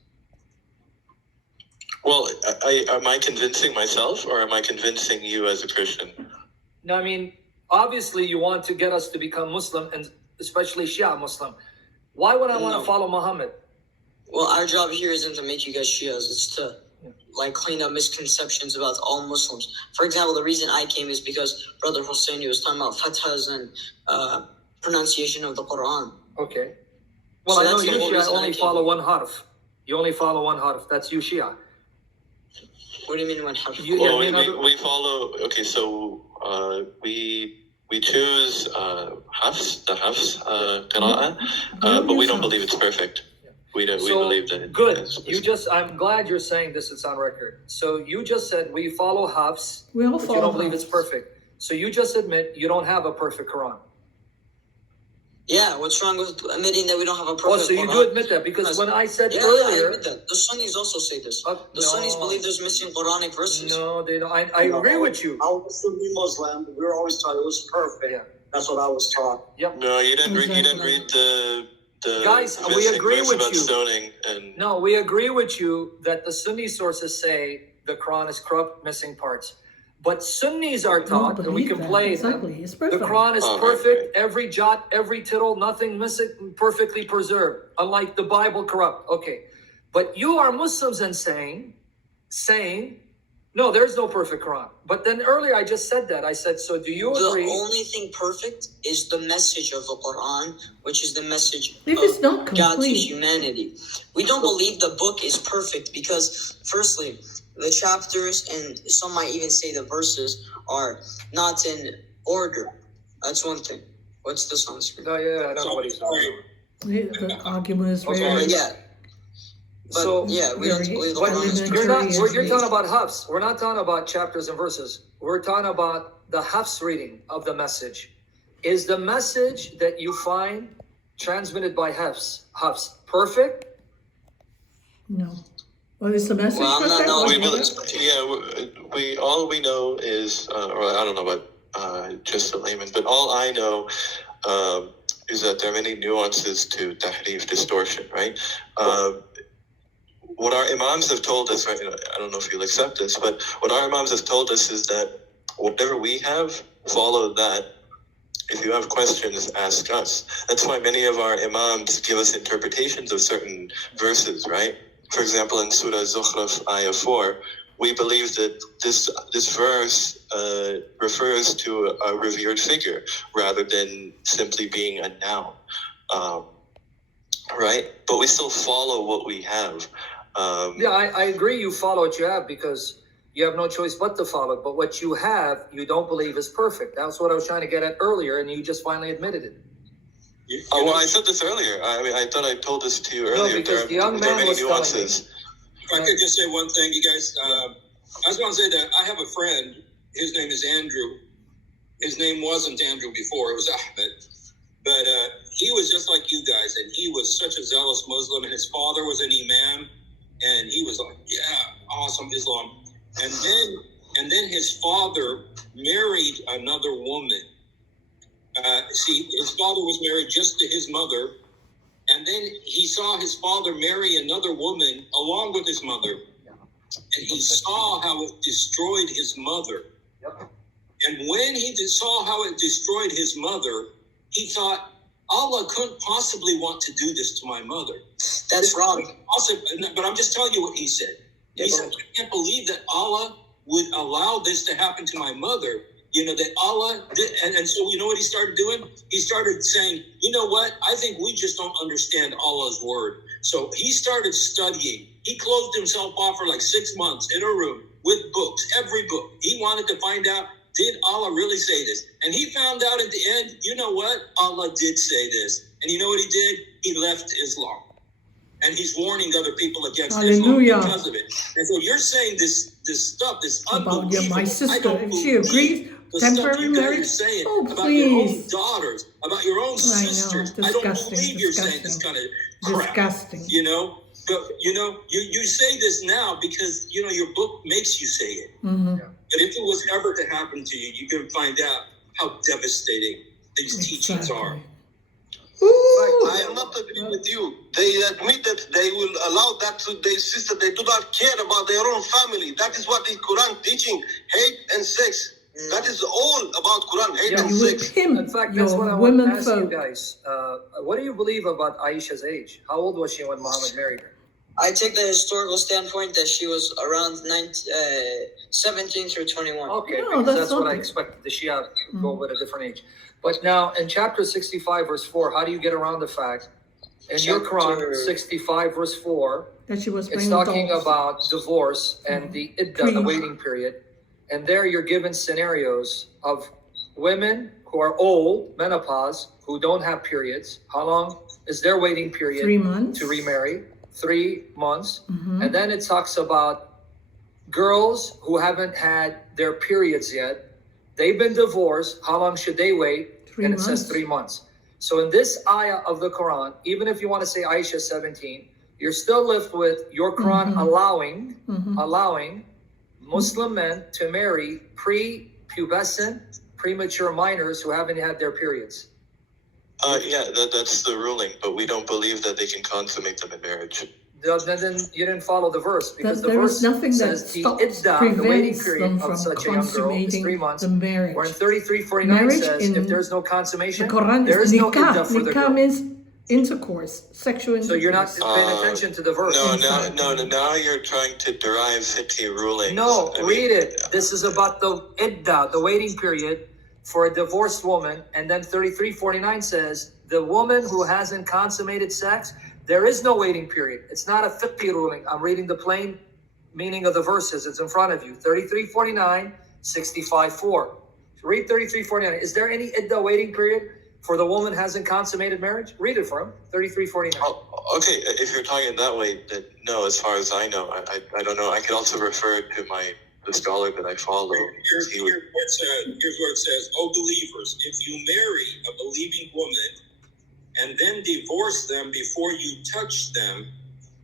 Well, am I convincing myself, or am I convincing you as a Christian? No, I mean, obviously you want to get us to become Muslim, and especially Shia Muslim. Why would I want to follow Muhammad? Well, our job here isn't to make you guys Shias. It's to like clean up misconceptions about all Muslims. For example, the reason I came is because Brother Husein was talking about fathahs and pronunciation of the Quran. Okay. Well, So I know that's the you whole Shia reason I only came. follow one harf. You only follow one harf. That's you Shia. What do you mean when harf? Well, Yeah, we follow. Okay, so we choose Hafs, the Hafs qira'ah, but we don't believe it's perfect. We don't. We So, believe that. good. it's- I'm glad you're saying this. It's on record. So you just said we follow Hafs, We all but you follow don't believe it's Hafs. perfect. So you just admit you don't have a perfect Quran. Yeah, what's wrong with admitting that we don't have a Oh, perfect so you Quran? do admit that, because when I said Yeah, I earlier, admit that. The Sunnis also say this. The no. Sunnis believe there's missing Quranic verses. No, they don't. I agree with you. I was a Sunni Muslim. We were always taught it was perfect. Yeah. That's what I was taught. Yep. No, you didn't. You didn't read the Guys, we missing agree verse with about you. stoning and. No, we agree with you that the Sunni sources say the Quran is corrupt, missing parts. But Sunnis are I don't taught, and we believe can that. play Exactly. them. It's The perfect. Quran is Oh, perfect, every jot, every tittle, nothing missing, perfectly preserved, unlike the Bible corrupt. Okay. But you are Muslims and saying, no, there's no perfect Quran. But then earlier I just said that. I said, so do you agree? The only thing perfect is the message of the Quran, which is the message If it's not of God to complete. humanity. We don't believe the book is perfect because, firstly, the chapters and some might even say the verses are not in order. That's one thing. What's this on the screen? No, yeah, I don't know what he's talking about. The argument is Okay. very... Yeah. But So- yeah, we don't believe the But Quran is you're perfect. you're talking about Hafs. We're not talking about chapters and verses. We're talking about the Hafs reading of the message. Is the message that you find transmitted by Hafs perfect? No. Well, is the message Well, I'm not perfect? knowledgeable. We all we know is, or I don't know about just a layman, but all I know is that there are many nuances to tahrif, distortion, right? What our imams have told us, right? I don't know if you'll accept this, but what our imams have told us is that whatever we have, follow that. If you have questions, ask us. That's why many of our imams give us interpretations of certain verses, right? For example, in Surah Zukhruf, Ayah 4, we believe that this verse refers to a revered figure rather than simply being a noun, right? But we still follow what we have. Yeah, I agree you follow what you have because you have no choice but to follow it. But what you have, you don't believe is perfect. That's what I was trying to get at earlier, and you just finally admitted it. Oh, well, I said this earlier. I mean, I thought I told this to you earlier. because the young there are man many was telling nuances. If I could just say one thing, you guys. I was going to say that I have a friend. His name is Andrew. His name wasn't Andrew before. It was Ahmed. But he was just like you guys, and he was such a zealous Muslim, and his father was an imam, and he was like, yeah, awesome Islam. And then his father married another woman. See, his father was married just to his mother, and then he saw his father marry another woman along with his mother, and he saw how it destroyed his mother. And when he saw how it destroyed his mother, he thought, Allah couldn't possibly want to do this to my mother. That's wrong. Also, but I'm just telling you what he said. He said, I can't believe that Allah would allow this to happen to my mother. You know, that Allah did. And so, you know what he started doing? He started saying, you know what? I think we just don't understand Allah's word. So he started studying. He closed himself off for like 6 months in a room with books, every book. He wanted to find out, did Allah really say this? And he found out at the end, you know what? Allah did say this. And you know what he did? He left Islam. And he's warning other people against Hallelujah. Islam because of it. And so you're saying this stuff, this About unbelievable. my sister, I don't if she agrees, the stuff temporary you guys marriage? are saying Oh, about your own please. daughters, about your own sisters. I don't disgusting, believe you're saying this kind of crap. Disgusting. You know? But, you know, you say this now because, you know, your book makes you say it. Mm-hmm. But if it was ever to happen to you, you can find out how devastating these teachings are. I am not agree with you. They admit that they will allow that to their sister. They do not care about their own family. That is what the Quran teaching, hate and sex. That is all about Quran, hate and sex. In fact, that's what I want to ask you guys. What do you believe about Aisha's age? How old was she when Muhammad married her? I take the historical standpoint that she was around 17 through 21. Okay, No, because that's that's what I nothing. expected the Shia to go with a different age. But now, in chapter 65, verse 4, how do you get around the fact, in your Quran, 65, verse 4, That she was it's playing talking dolls. about divorce and the iddah, the waiting period. And there you're given scenarios of women who are old, menopause, who don't have periods. How long is their waiting period 3 months. to remarry? 3 months. Mhm. And then it talks about girls who haven't had their periods yet. They've been divorced. How long should they wait? 3 And it says months. 3 months. So in this ayah of the Quran, even if you want to say Aisha 17, you're still left with your Quran allowing Muslim men to marry prepubescent, premature minors who haven't had their periods. Yeah, that's the ruling, but we don't believe that they can consummate them in marriage. Then you didn't follow the verse, because the There verse is nothing that says the stops, iddah, the waiting prevents period them of from such a young girl is 3 consummating months. the marriage. Where in 33:49 Marriage says in if there's no The consummation, Quran there is is no nikah. iddah for the Nikah girl. means intercourse, sexual intercourse. So you're not paying attention to the verse. Now you're trying to derive fiqh rulings. No, I mean, read it. This is about the iddah, the waiting period for a divorced woman. And then 33:49 says the woman who hasn't consummated sex, there is no waiting period. It's not a fiqh ruling. I'm reading the plain meaning of the verses. It's in front of you. 33:49, 65:4. Read 33:49. Is there any iddah waiting period for the woman hasn't consummated marriage? Read it for him. 33:49. Oh, okay, if you're talking that way, then no, as far as I know, I don't know. I could also refer to the scholar that I follow. Here's what it says. Oh, believers, if you marry a believing woman and then divorce them before you touch them,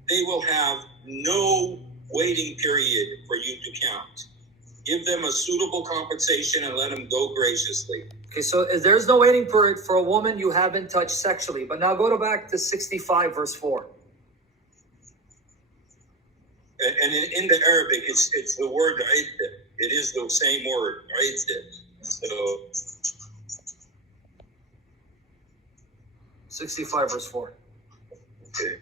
they will have no waiting period for you to count. Give them a suitable compensation and let them go graciously. Okay, so there's no waiting period for a woman you haven't touched sexually. But now go back to 65, verse 4. And in the Arabic, it's the word iddah. It is the same word, iddah. So 65, verse 4. okay.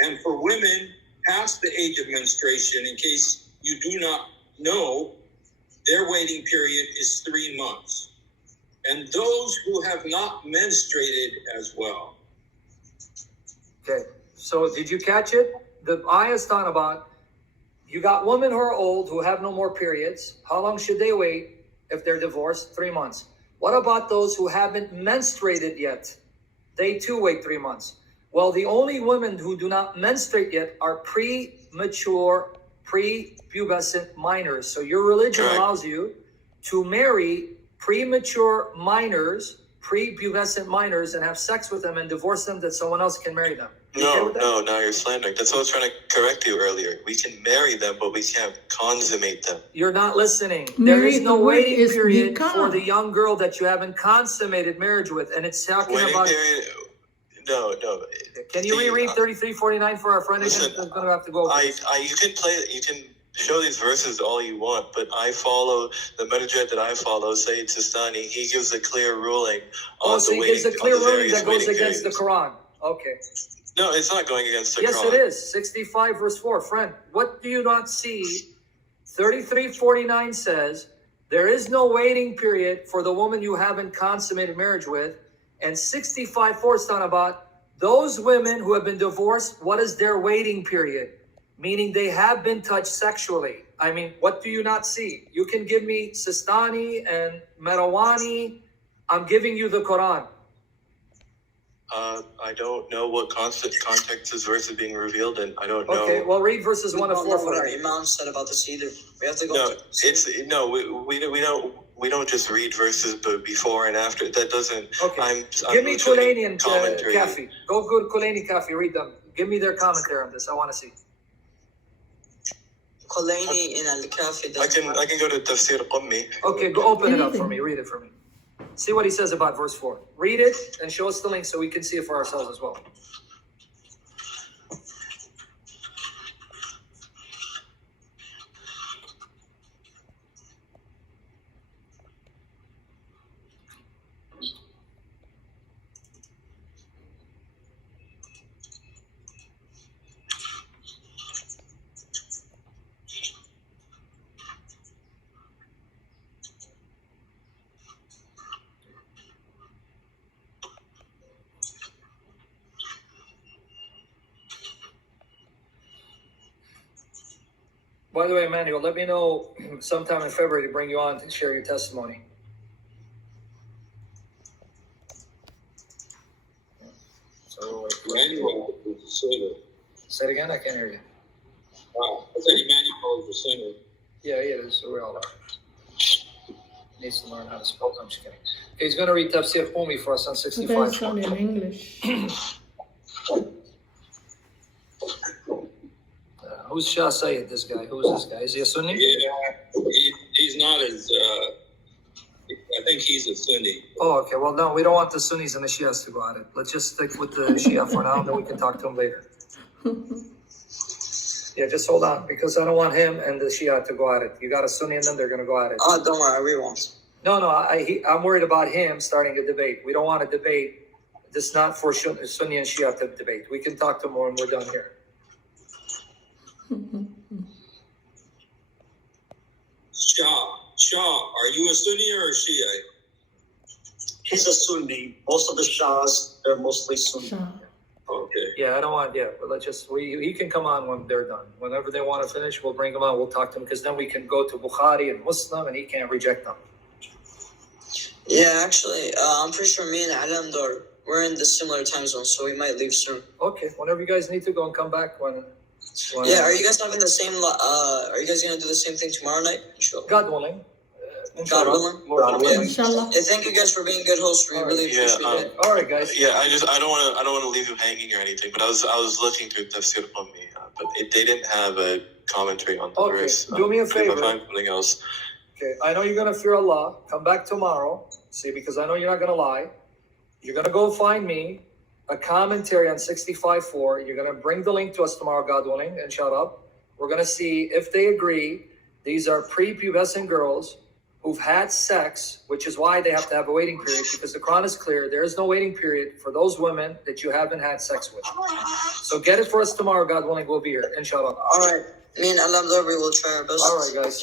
And for women past the age of menstruation, in case you do not know, their waiting period is 3 months. And those who have not menstruated as well. Okay, so did you catch it? The ayah is talking about you got women who are old who have no more periods. How long should they wait if they're divorced? 3 months. What about those who haven't menstruated yet? They too wait 3 months. Well, the only women who do not menstruate yet are premature, prepubescent minors. So your religion allows you to marry premature minors prepubescent minors and have sex with them and divorce them, that someone else can marry them. No, now you're slandering. That's what I was trying to correct you earlier. We can marry them, but we can't consummate them. You're not listening. Marry, there is no the word waiting is period nikah. for the young girl that you haven't consummated marriage with, and it's talking Waiting about. period. No. Can you reread 33:49 for our friend? Listen, I'm going to have to go over this. you can play. You can show these verses all you want, but I follow the Medrash that I follow. Sayyid Sistani. He gives a clear ruling on So the he waiting. gives a clear on the ruling various that goes waiting against the periods. Quran. Okay. No, it's not going against the Yes, Quran. it is. 65 verse 4. Friend, what do you not see? 33:49 says, there is no waiting period for the woman you haven't consummated marriage with. And 65:4 is talking about those women who have been divorced. What is their waiting period? Meaning they have been touched sexually. I mean, what do you not see? You can give me Sistani and Marawani. I'm giving you the Quran. I don't know what context this verse is being revealed in. I don't know. Okay, well, read verses 1 to 4 what for our me. Imam said about this either. We have to go. We don't just read verses before and after. That doesn't. Okay. I'm Give me Kulaini and commentary. Kafi. Go good Kulaini, Kafi. Read them. Give me their commentary on this. I want to see. Kulaini in Al-Kafi. I can go to Tafsir Qummi. Okay, go open it up for me. Read it for me. See what he says about verse 4. Read it and show us the link so we can see it for ourselves as well. By the way, Emmanuel, let me know sometime in February to bring you on to share your testimony. So, Emmanuel is a sinner. say it again. I can't hear you. Wow. I said Emmanuel is a sinner. Yeah, he is. We all are. Needs to learn how to spell. I'm just kidding. Okay, he's going to read Tafsir Qummi for us on But 65. that's not in English. Who's Shah Sayyid, this guy? Who is this guy? Is he a Sunni? Yeah, he's not as. I think he's a Sunni. Oh, okay. Well, no, we don't want the Sunnis and the Shias to go at it. Let's just stick with the Shia for now, then we can talk to him later. Yeah, just hold on, because I don't want him and the Shia to go at it. You got a Sunni and then they're going to go at it. Oh, don't worry, we won't. No, I'm worried about him starting a debate. We don't want to debate. This is not for Sunni and Shia to debate. We can talk to him when we're done here. Shah, are you a Sunni or a Shia? He's a Sunni. Most of the Shahs, they're mostly Sunni. Shah. Okay. Yeah, I don't want, but let's just, he can come on when they're done. Whenever they want to finish, we'll bring him on, we'll talk to him, because then we can go to Bukhari and Muslim, and he can't reject them. Yeah, actually, I'm pretty sure me and Alamdar, we're in the similar time zone, so we might leave soon. Okay, whenever you guys need to go and come back, when Yeah, are you guys having the same, are you guys going to do the same thing tomorrow night? Inshallah. God willing. God willing? Lord willing. Inshallah. Hey, thank you guys for being good hosts. We really appreciate it. All right, guys. Yeah, I don't want to leave you hanging or anything. But I was looking through Tafsir Qummi, but they didn't have a commentary on the verse. Do me a favor. If I find something else. Okay, I know you're going to fear Allah. Come back tomorrow. See, because I know you're not going to lie. You're going to go find me a commentary on 65:4. You're going to bring the link to us tomorrow, God willing, and shut up. We're going to see if they agree. These are prepubescent girls who've had sex, which is why they have to have a waiting period, because the Quran is clear. There is no waiting period for those women that you haven't had sex with. So get it for us tomorrow, God willing. We'll be here. Inshallah. All right. Me and Alamdar, we will try our best. All right, guys.